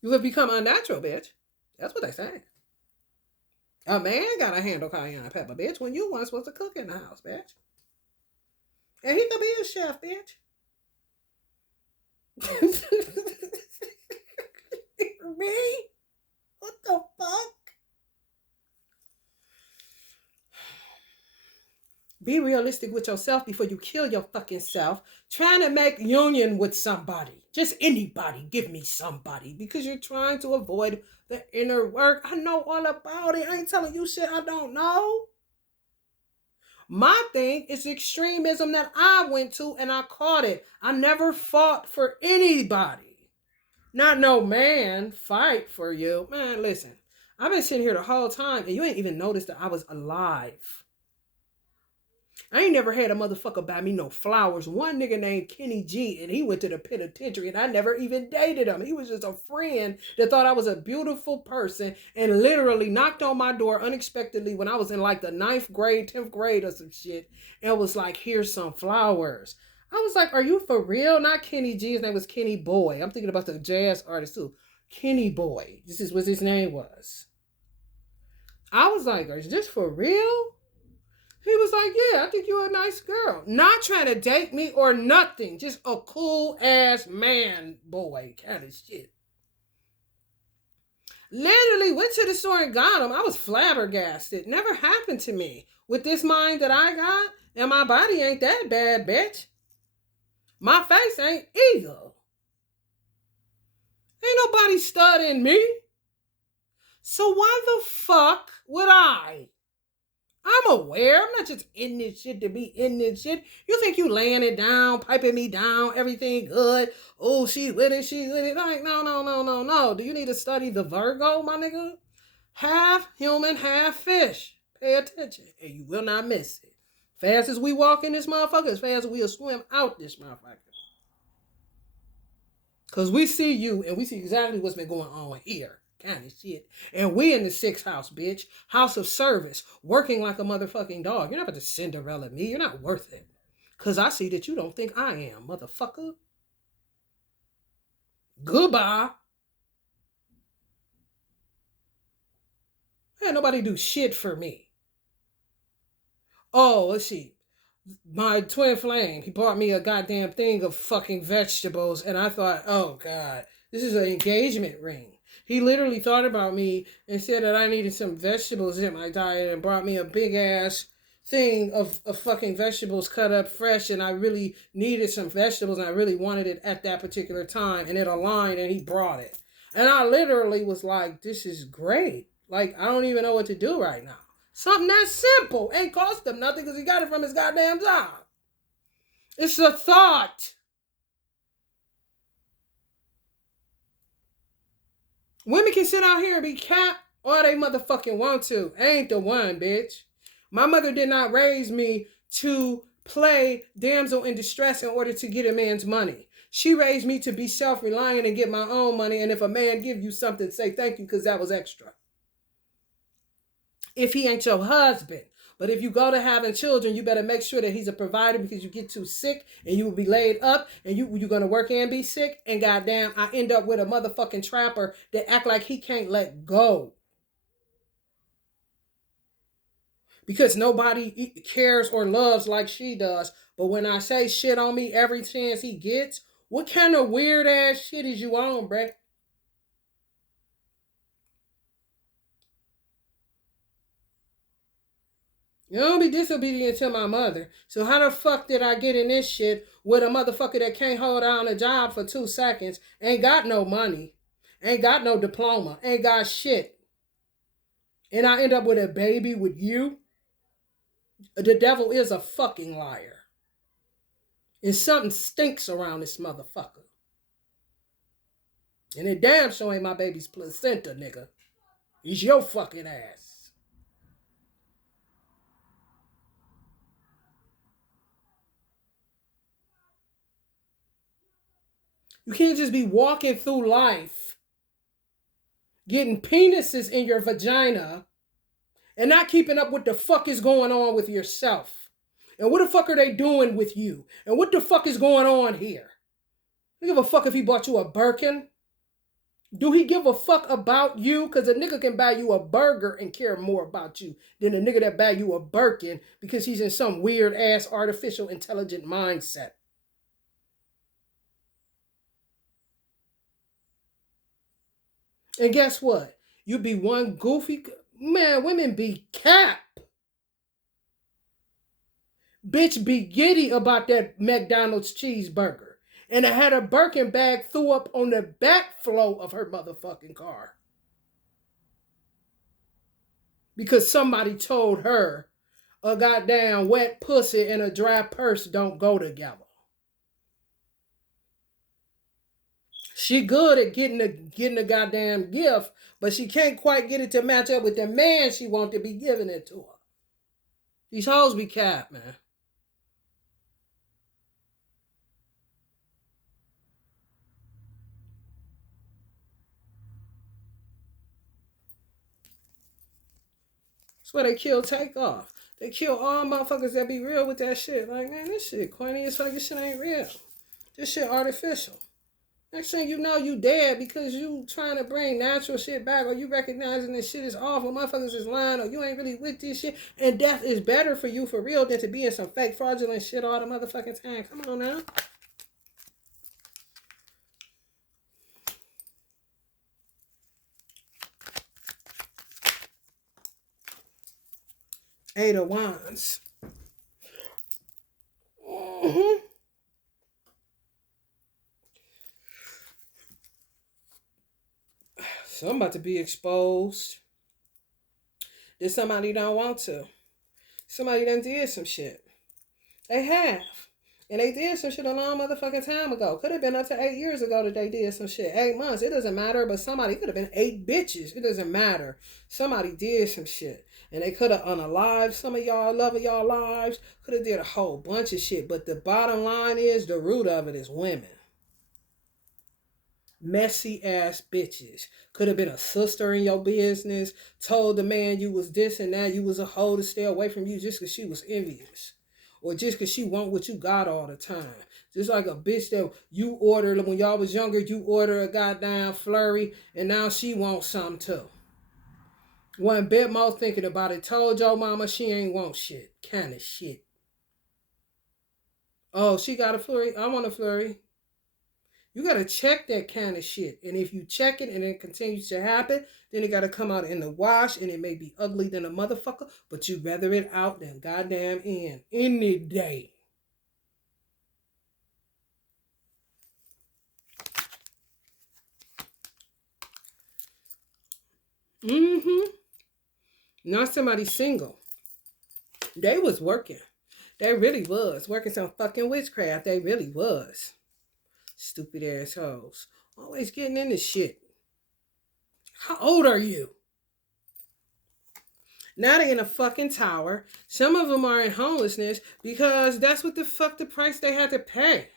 You have become unnatural, bitch. That's what they say. A man gotta handle cayenne pepper, bitch, when you once was a cook in the house, bitch. And he could be a chef, bitch. Me? What the fuck? Be realistic with yourself before you kill your fucking self trying to make union with somebody. Just anybody. Give me somebody. Because you're trying to avoid the inner work. I know all about it. I ain't telling you shit I don't know. My thing is extremism that I went to and I caught it. I never fought for anybody. Not no man fight for you. Man, listen. I've been sitting here the whole time and you ain't even noticed that I was alive. I ain't never had a motherfucker buy me no flowers. One nigga named Kenny G, and he went to the penitentiary, and I never even dated him. He was just a friend that thought I was a beautiful person and literally knocked on my door unexpectedly when I was in like the 9th grade, 10th grade or some shit, and was like, here's some flowers. I was like, are you for real? Not Kenny G. His name was Kenny Boy. I'm thinking about the jazz artist too. Kenny Boy. This is what his name was. I was like, is this for real? He was like, yeah, I think you're a nice girl. Not trying to date me or nothing. Just a cool ass man boy kind of shit. Literally went to the store and got him. I was flabbergasted. Never happened to me. With this mind that I got, and my body ain't that bad, bitch. My face ain't either. Ain't nobody studying me. So why the fuck would I? I'm aware. I'm not just in this shit to be in this shit. You think you laying it down, piping me down, everything good. Oh, she with it, she with it. Like, no. Do you need to study the Virgo, my nigga? Half human, half fish. Pay attention, and you will not miss it. Fast as we walk in this motherfucker, as fast as we'll swim out this motherfucker. Because we see you, and we see exactly what's been going on here. Kind of shit. And we in the 6th house, bitch. House of service. Working like a motherfucking dog. You're not about to Cinderella me. You're not worth it. Because I see that you don't think I am, motherfucker. Goodbye. Ain't nobody do shit for me. Oh, let's see. My twin flame, he bought me a goddamn thing of fucking vegetables. And I thought, oh, God, this is an engagement ring. He literally thought about me and said that I needed some vegetables in my diet and brought me a big ass thing of fucking vegetables cut up fresh. And I really needed some vegetables and I really wanted it at that particular time. And it aligned and he brought it. And I literally was like, this is great. Like, I don't even know what to do right now. Something that simple. Ain't cost him nothing because he got it from his goddamn job. It's a thought. Women can sit out here and be capped all they motherfucking want to. I ain't the one, bitch. My mother did not raise me to play damsel in distress in order to get a man's money. She raised me to be self-reliant and get my own money. And if a man give you something, say thank you because that was extra. If he ain't your husband. But if you go to having children, you better make sure that he's a provider because you get too sick and you will be laid up and you're going to work and be sick. And goddamn, I end up with a motherfucking trapper that act like he can't let go. Because nobody cares or loves like she does. But when I say shit on me every chance he gets, what kind of weird ass shit is you on, bruh? You don't be disobedient to my mother. So how the fuck did I get in this shit with a motherfucker that can't hold down a job for 2 seconds, ain't got no money? Ain't got no diploma. Ain't got shit. And I end up with a baby with you. The devil is a fucking liar. And something stinks around this motherfucker. And it damn sure ain't my baby's placenta, nigga. It's your fucking ass. You can't just be walking through life getting penises in your vagina and not keeping up what the fuck is going on with yourself. And what the fuck are they doing with you? And what the fuck is going on here? You give a fuck if he bought you a Birkin? Do he give a fuck about you? Because a nigga can buy you a burger and care more about you than a nigga that buy you a Birkin because he's in some weird ass artificial intelligent mindset. And guess what? You be one goofy... Man, women be cap. Bitch be giddy about that McDonald's cheeseburger. And I had a Birkin bag threw up on the back flow of her motherfucking car. Because somebody told her a goddamn wet pussy and a dry purse don't go together. She good at getting a goddamn gift, but she can't quite get it to match up with the man she want to be giving it to her. These hoes be cap, man. That's why they kill Takeoff. They kill all motherfuckers that be real with that shit. Like, man, this shit corny as fuck. This shit ain't real. This shit artificial. Next thing you know, you dead because you trying to bring natural shit back, or you recognizing this shit is awful, motherfuckers is lying, or you ain't really with this shit, and death is better for you for real than to be in some fake fraudulent shit all the motherfucking time. Come on now. Eight of Wands. Mm-hmm. So I'm about to be exposed. That somebody don't want to. Somebody done did some shit. They have. And they did some shit a long motherfucking time ago. Could have been up to 8 years ago that they did some shit. 8 months. It doesn't matter. But somebody could have been 8 bitches. It doesn't matter. Somebody did some shit. And they could have unalived some of y'all, loving y'all lives. Could have did a whole bunch of shit. But the bottom line is, the root of it is women. Messy ass bitches. Could have been a sister in your business. Told the man you was this and that. You was a hoe to stay away from you just because she was envious. Or just because she want what you got all the time. Just like a bitch that you ordered when y'all was younger. You order a goddamn flurry. And now she wants something too. One bit more thinking about it. Told your mama she ain't want shit. Kind of shit. Oh, she got a flurry. I want a flurry. You got to check that kind of shit. And if you check it and it continues to happen, then it got to come out in the wash. And it may be ugly than a motherfucker. But you rather it out than goddamn in. Any day. Mm-hmm. Not somebody single. They was working. They really was. Working some fucking witchcraft. They really was. Stupid assholes. Always getting into shit. How old are you? Now they in a fucking tower. Some of them are in homelessness because that's what the fuck the price they had to pay.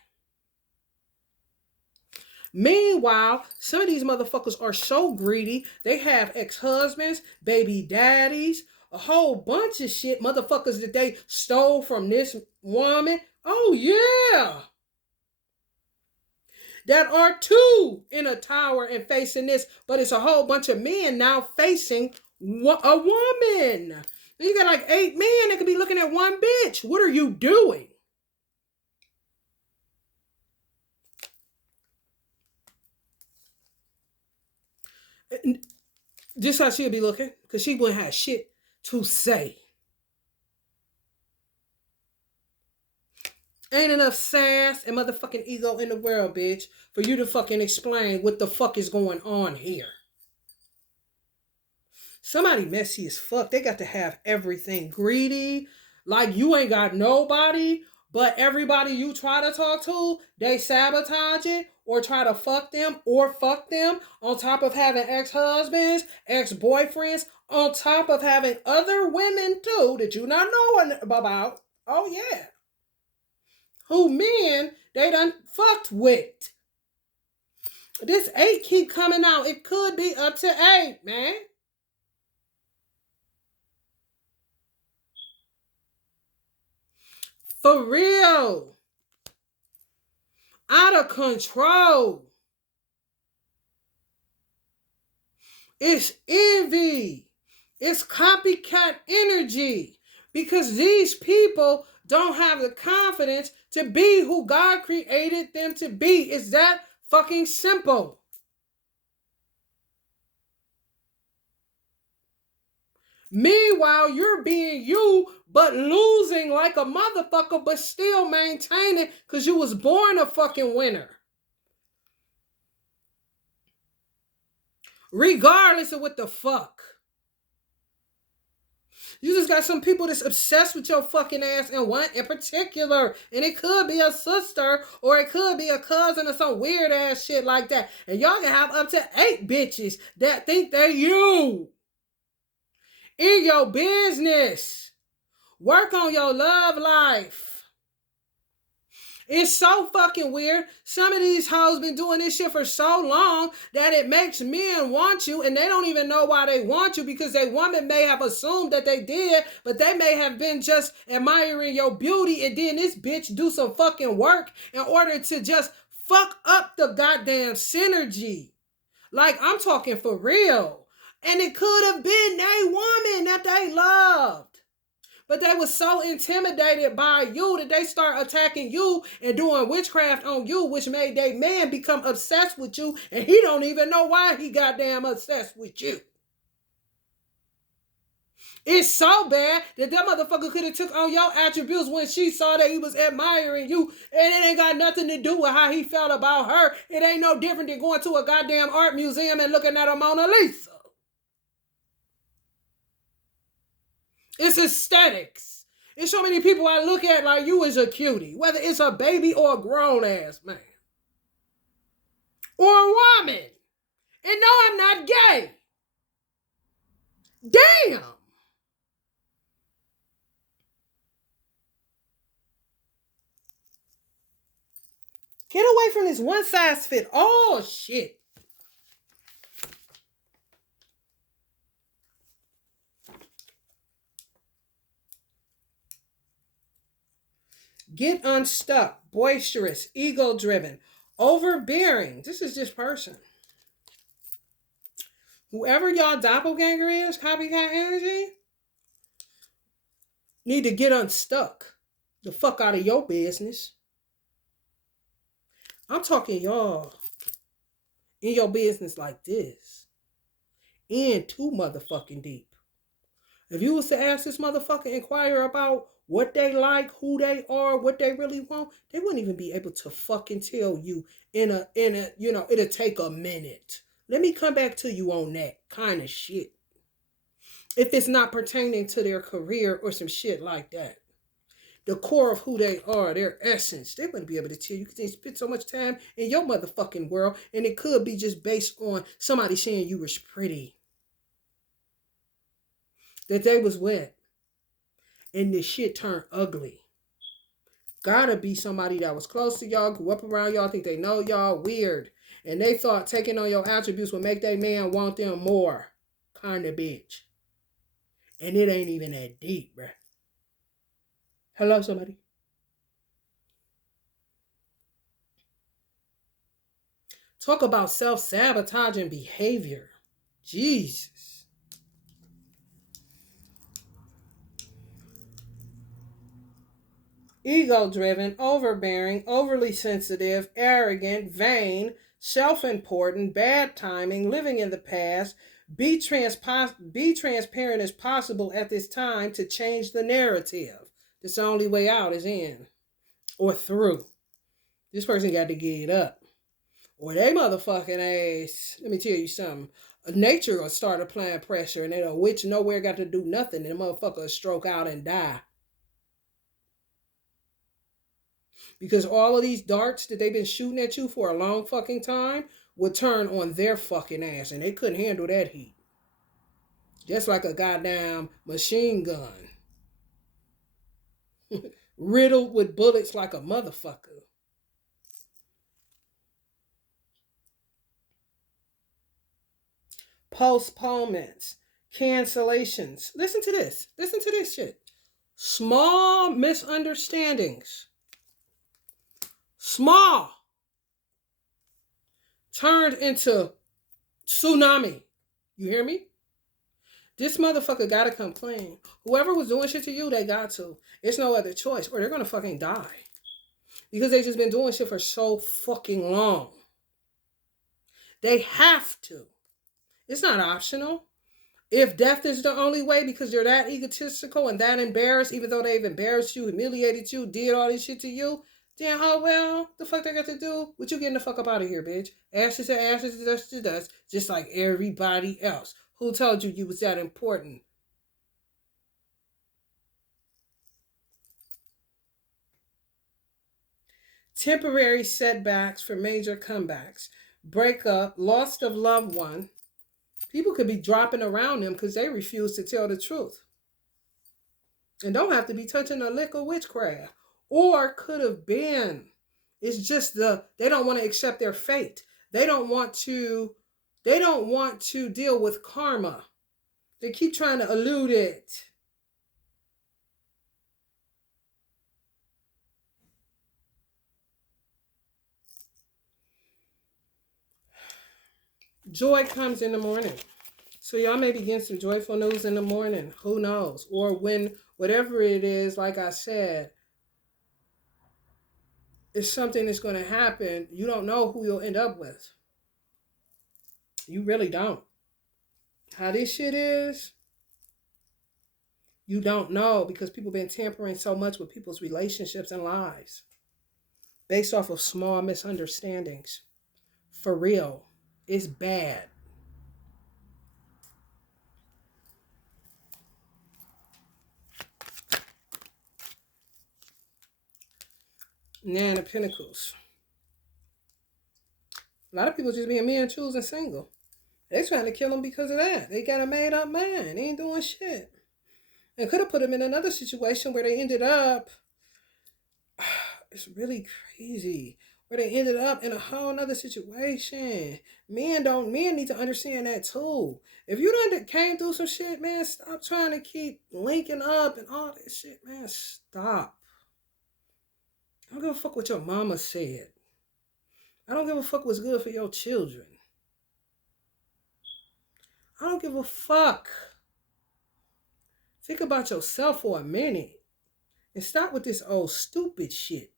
Meanwhile, some of these motherfuckers are so greedy. They have ex-husbands, baby daddies, a whole bunch of shit. Motherfuckers that they stole from this woman. Oh, yeah. That are two in a tower and facing this. But it's a whole bunch of men now facing a woman. You got like 8 men that could be looking at one bitch. What are you doing? Just how she'll be looking, because she wouldn't have shit to say. Ain't enough sass and motherfucking ego in the world, bitch, for you to fucking explain what the fuck is going on here. Somebody messy as fuck. They got to have everything. Greedy. Like you ain't got nobody, but everybody you try to talk to, they sabotage it or try to fuck them on top of having ex-husbands, ex-boyfriends, on top of having other women too that you not knowing about. Oh yeah. Who men they done fucked with. This 8 keep coming out. It could be up to 8, man. For real. Out of control. It's envy. It's copycat energy. Because these people don't have the confidence to be who God created them to be. It's that fucking simple. Meanwhile, you're being you, but losing like a motherfucker, but still maintaining because you was born a fucking winner. Regardless of what the fuck. You just got some people that's obsessed with your fucking ass and one in particular. And it could be a sister or it could be a cousin or some weird ass shit like that. And y'all can have up to 8 bitches that think they're you. In your business. Work on your love life. It's so fucking weird. Some of these hoes been doing this shit for so long that it makes men want you and they don't even know why they want you because they woman may have assumed that they did, but they may have been just admiring your beauty and then this bitch do some fucking work in order to just fuck up the goddamn synergy. Like I'm talking for real. And it could have been a woman that they loved. But they were so intimidated by you that they start attacking you and doing witchcraft on you, which made their man become obsessed with you, and he don't even know why he goddamn obsessed with you. It's so bad that motherfucker could have took on your attributes when she saw that he was admiring you, and it ain't got nothing to do with how he felt about her. It ain't no different than going to a goddamn art museum and looking at a Mona Lisa. It's aesthetics. It's so many people I look at like you is a cutie, whether it's a baby or a grown ass man. Or a woman. And no, I'm not gay. Damn. Get away from this one size fit all shit. Get unstuck, boisterous, ego-driven, overbearing. This is this person. Whoever y'all doppelganger is, copycat energy, need to get unstuck. The fuck out of your business. I'm talking y'all in your business like this. In too motherfucking deep. If you was to ask this motherfucker, inquire about what they like, who they are, what they really want, they wouldn't even be able to fucking tell you in a, it'll take a minute. Let me come back to you on that kind of shit. If it's not pertaining to their career or some shit like that. The core of who they are, their essence, they wouldn't be able to tell you because they spend so much time in your motherfucking world, and it could be just based on somebody saying you was pretty. That they was wet. And this shit turned ugly. Gotta be somebody that was close to y'all, grew up around y'all, think they know y'all, weird. And they thought taking on your attributes would make that man want them more. Kind of bitch. And it ain't even that deep, bruh. Hello, somebody? Talk about self-sabotaging behavior. Jesus. Ego-driven, overbearing, overly sensitive, arrogant, vain, self-important, bad timing, living in the past. Be transparent as possible at this time to change the narrative. It's the only way out is in. or through. This person got to get up. Or they motherfucking ass. Let me tell you something. Nature will start applying pressure, and a witch nowhere got to do nothing, and the motherfucker will stroke out and die. Because all of these darts that they've been shooting at you for a long fucking time would turn on their fucking ass, and they couldn't handle that heat. Just like a goddamn machine gun. Riddled with bullets like a motherfucker. Postponements, cancellations. Listen to this. Listen to this shit. Small misunderstandings. Small. Turned into tsunami. You hear me? This motherfucker gotta come clean. Whoever was doing shit to you, they got to. It's no other choice, or they're gonna fucking die. Because they just been doing shit for so fucking long. They have to. It's not optional. If death is the only way because they're that egotistical and that embarrassed, even though they've embarrassed you, humiliated you, did all this shit to you, then oh well, the fuck they got to do with you getting the fuck up out of here, bitch. Ashes to ashes, dust to dust, just like everybody else. Who told you was that important? Temporary setbacks for major comebacks. Breakup, loss of loved one. People could be dropping around them because they refuse to tell the truth. And don't have to be touching a lick of witchcraft. Or could have been. It's just they don't want to accept their fate. They don't want to deal with karma. They keep trying to elude it. Joy comes in the morning. So y'all may be getting some joyful news in the morning. Who knows? Or when, whatever it is, like I said, it's something that's going to happen. You don't know who you'll end up with. You really don't. How this shit is, you don't know because people been tampering so much with people's relationships and lives based off of small misunderstandings. For real. It's bad. Nine of Pentacles. A lot of people just being men choosing single. They trying to kill them because of that. They got a made up mind. They ain't doing shit. And could have put them in another situation where they ended up, it's really crazy, where they ended up in a whole nother situation. Men need to understand that too. If you done came through some shit, man, stop trying to keep linking up and all this shit, man. Stop. I don't give a fuck what your mama said. I don't give a fuck what's good for your children. I don't give a fuck. Think about yourself for a minute and stop with this old stupid shit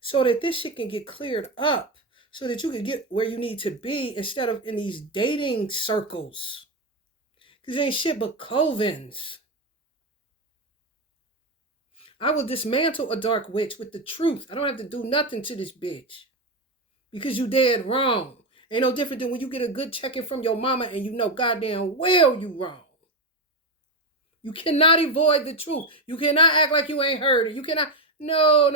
so that this shit can get cleared up so that you can get where you need to be instead of in these dating circles. Because ain't shit but covens. I will dismantle a dark witch with the truth. I don't have to do nothing to this bitch. Because you dead wrong. Ain't no different than when you get a good checking from your mama and you know goddamn well you wrong. You cannot avoid the truth. You cannot act like you ain't heard it. You cannot. No.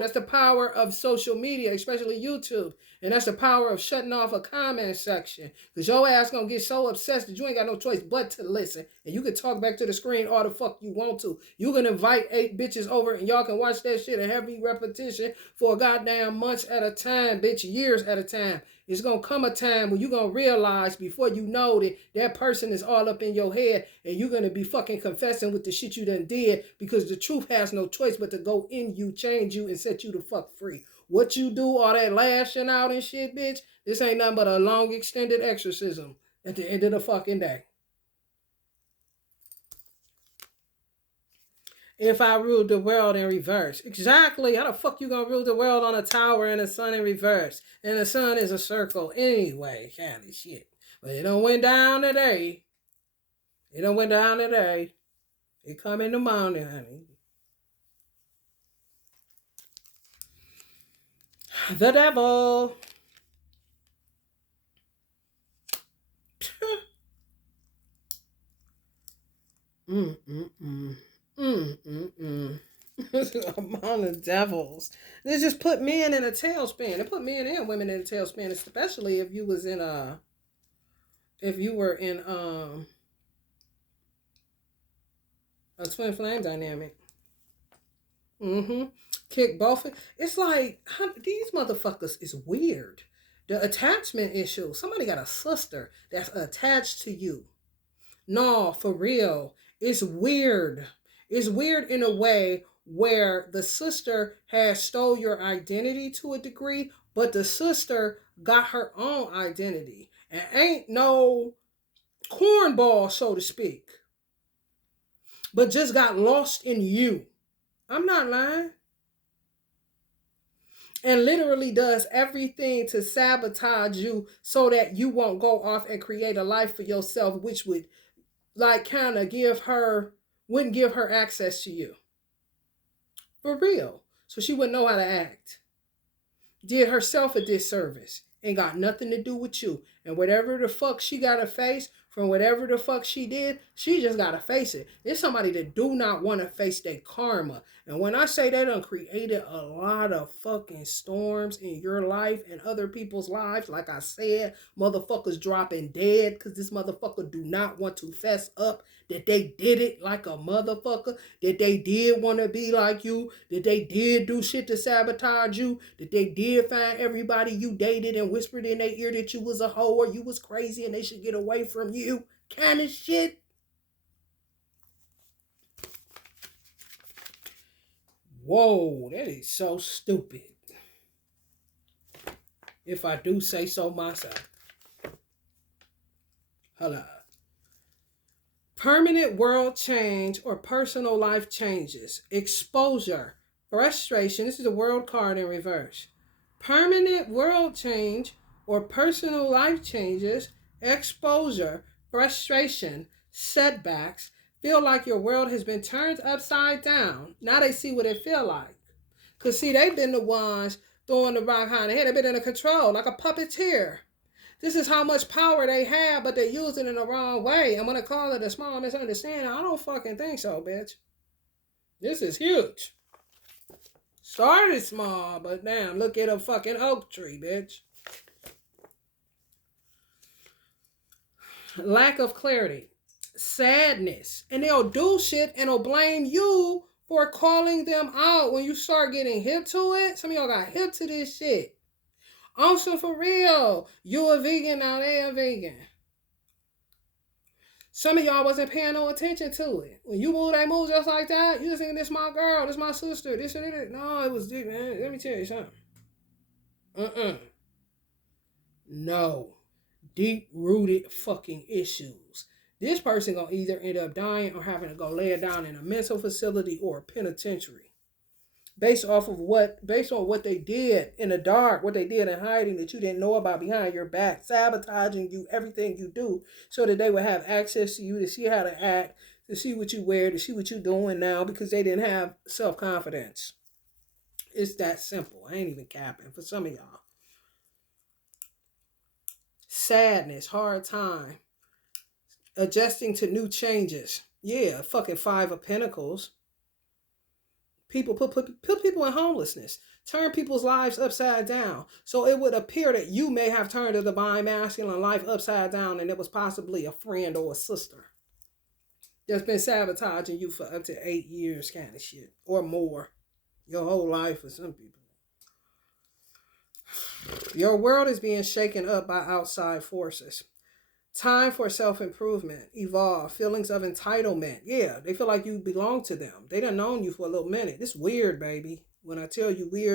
That's the power of social media, especially YouTube. And that's the power of shutting off a comment section. Because your ass going to get so obsessed that you ain't got no choice but to listen. And you can talk back to the screen all the fuck you want to. You can invite 8 bitches over and y'all can watch that shit in heavy repetition for goddamn months at a time, bitch, years at a time. It's going to come a time when you're going to realize before you know that that person is all up in your head and you're going to be fucking confessing with the shit you done did because the truth has no choice but to go in you, change you, and set you the fuck free. What you do, all that lashing out and shit, bitch, this ain't nothing but a long extended exorcism at the end of the fucking day. If I ruled the world in reverse. Exactly. How the fuck you gonna rule the world on a tower and the sun in reverse? And the sun is a circle anyway. Kind of shit. But it don't went down today. It don't went down today. It come in the morning, honey. The devil. Mm-mm-mm. Mm-mm-mm. Among the devils. They just put men in a tailspin. They put men and women in a tailspin, especially if you was in if you were in a twin flame dynamic. Mm-hmm. Kick both. It's like these motherfuckers is weird. The attachment issue. Somebody got a sister that's attached to you. No, for real. It's weird. It's weird in a way where the sister has stole your identity to a degree, but the sister got her own identity and ain't no cornball, so to speak, but just got lost in you. I'm not lying. And literally does everything to sabotage you so that you won't go off and create a life for yourself, which would like kind of wouldn't give her access to you. For real. So she wouldn't know how to act. Did herself a disservice and got nothing to do with you. And whatever the fuck she got to face from whatever the fuck she did, she just got to face it. It's somebody that do not want to face their karma. And when I say they done created a lot of fucking storms in your life and other people's lives, like I said, motherfuckers dropping dead because this motherfucker do not want to fess up that they did it like a motherfucker, that they did want to be like you, that they did do shit to sabotage you, that they did find everybody you dated and whispered in their ear that you was a hoe or you was crazy and they should get away from you, kind of shit. Whoa, that is so stupid. If I do say so myself. Hello. Permanent world change or personal life changes. Exposure. Frustration. This is the world card in reverse. Permanent world change or personal life changes. Exposure. Frustration. Setbacks. Feel like your world has been turned upside down. Now they see what it feel like. Because see, they've been the ones throwing the rock high in the head. They've been in the control like a puppeteer. This is how much power they have, but they're using it in the wrong way. I'm gonna call it a small misunderstanding. I don't fucking think so, bitch. This is huge. Started small, but damn, look at a fucking oak tree, bitch. Lack of clarity. Sadness. And they'll do shit and they'll blame you for calling them out when you start getting hip to it. Some of y'all got hip to this shit. Also, for real, you a vegan, now they a vegan. Some of y'all wasn't paying no attention to it. When you move, they move just like that. You just thinking, this my girl, this my sister, this and that. No, it was deep, man. Let me tell you something. No. Deep-rooted fucking issues. This person gonna either end up dying or having to go lay it down in a mental facility or a penitentiary. Based on what they did in the dark, what they did in hiding that you didn't know about behind your back, sabotaging you, everything you do, so that they would have access to you to see how to act, to see what you wear, to see what you're doing now, because they didn't have self-confidence. It's that simple. I ain't even capping for some of y'all. Sadness, hard time, adjusting to new changes. Yeah, fucking Five of Pentacles. People put people in homelessness, turn people's lives upside down. So it would appear that you may have turned a divine masculine life upside down, and it was possibly a friend or a sister that's been sabotaging you for up to 8 years, kind of shit, or more, your whole life for some people. Your world is being shaken up by outside forces. Time for self-improvement, evolve, feelings of entitlement. Yeah, they feel like you belong to them. They done known you for a little minute. This weird, baby. When I tell you weird,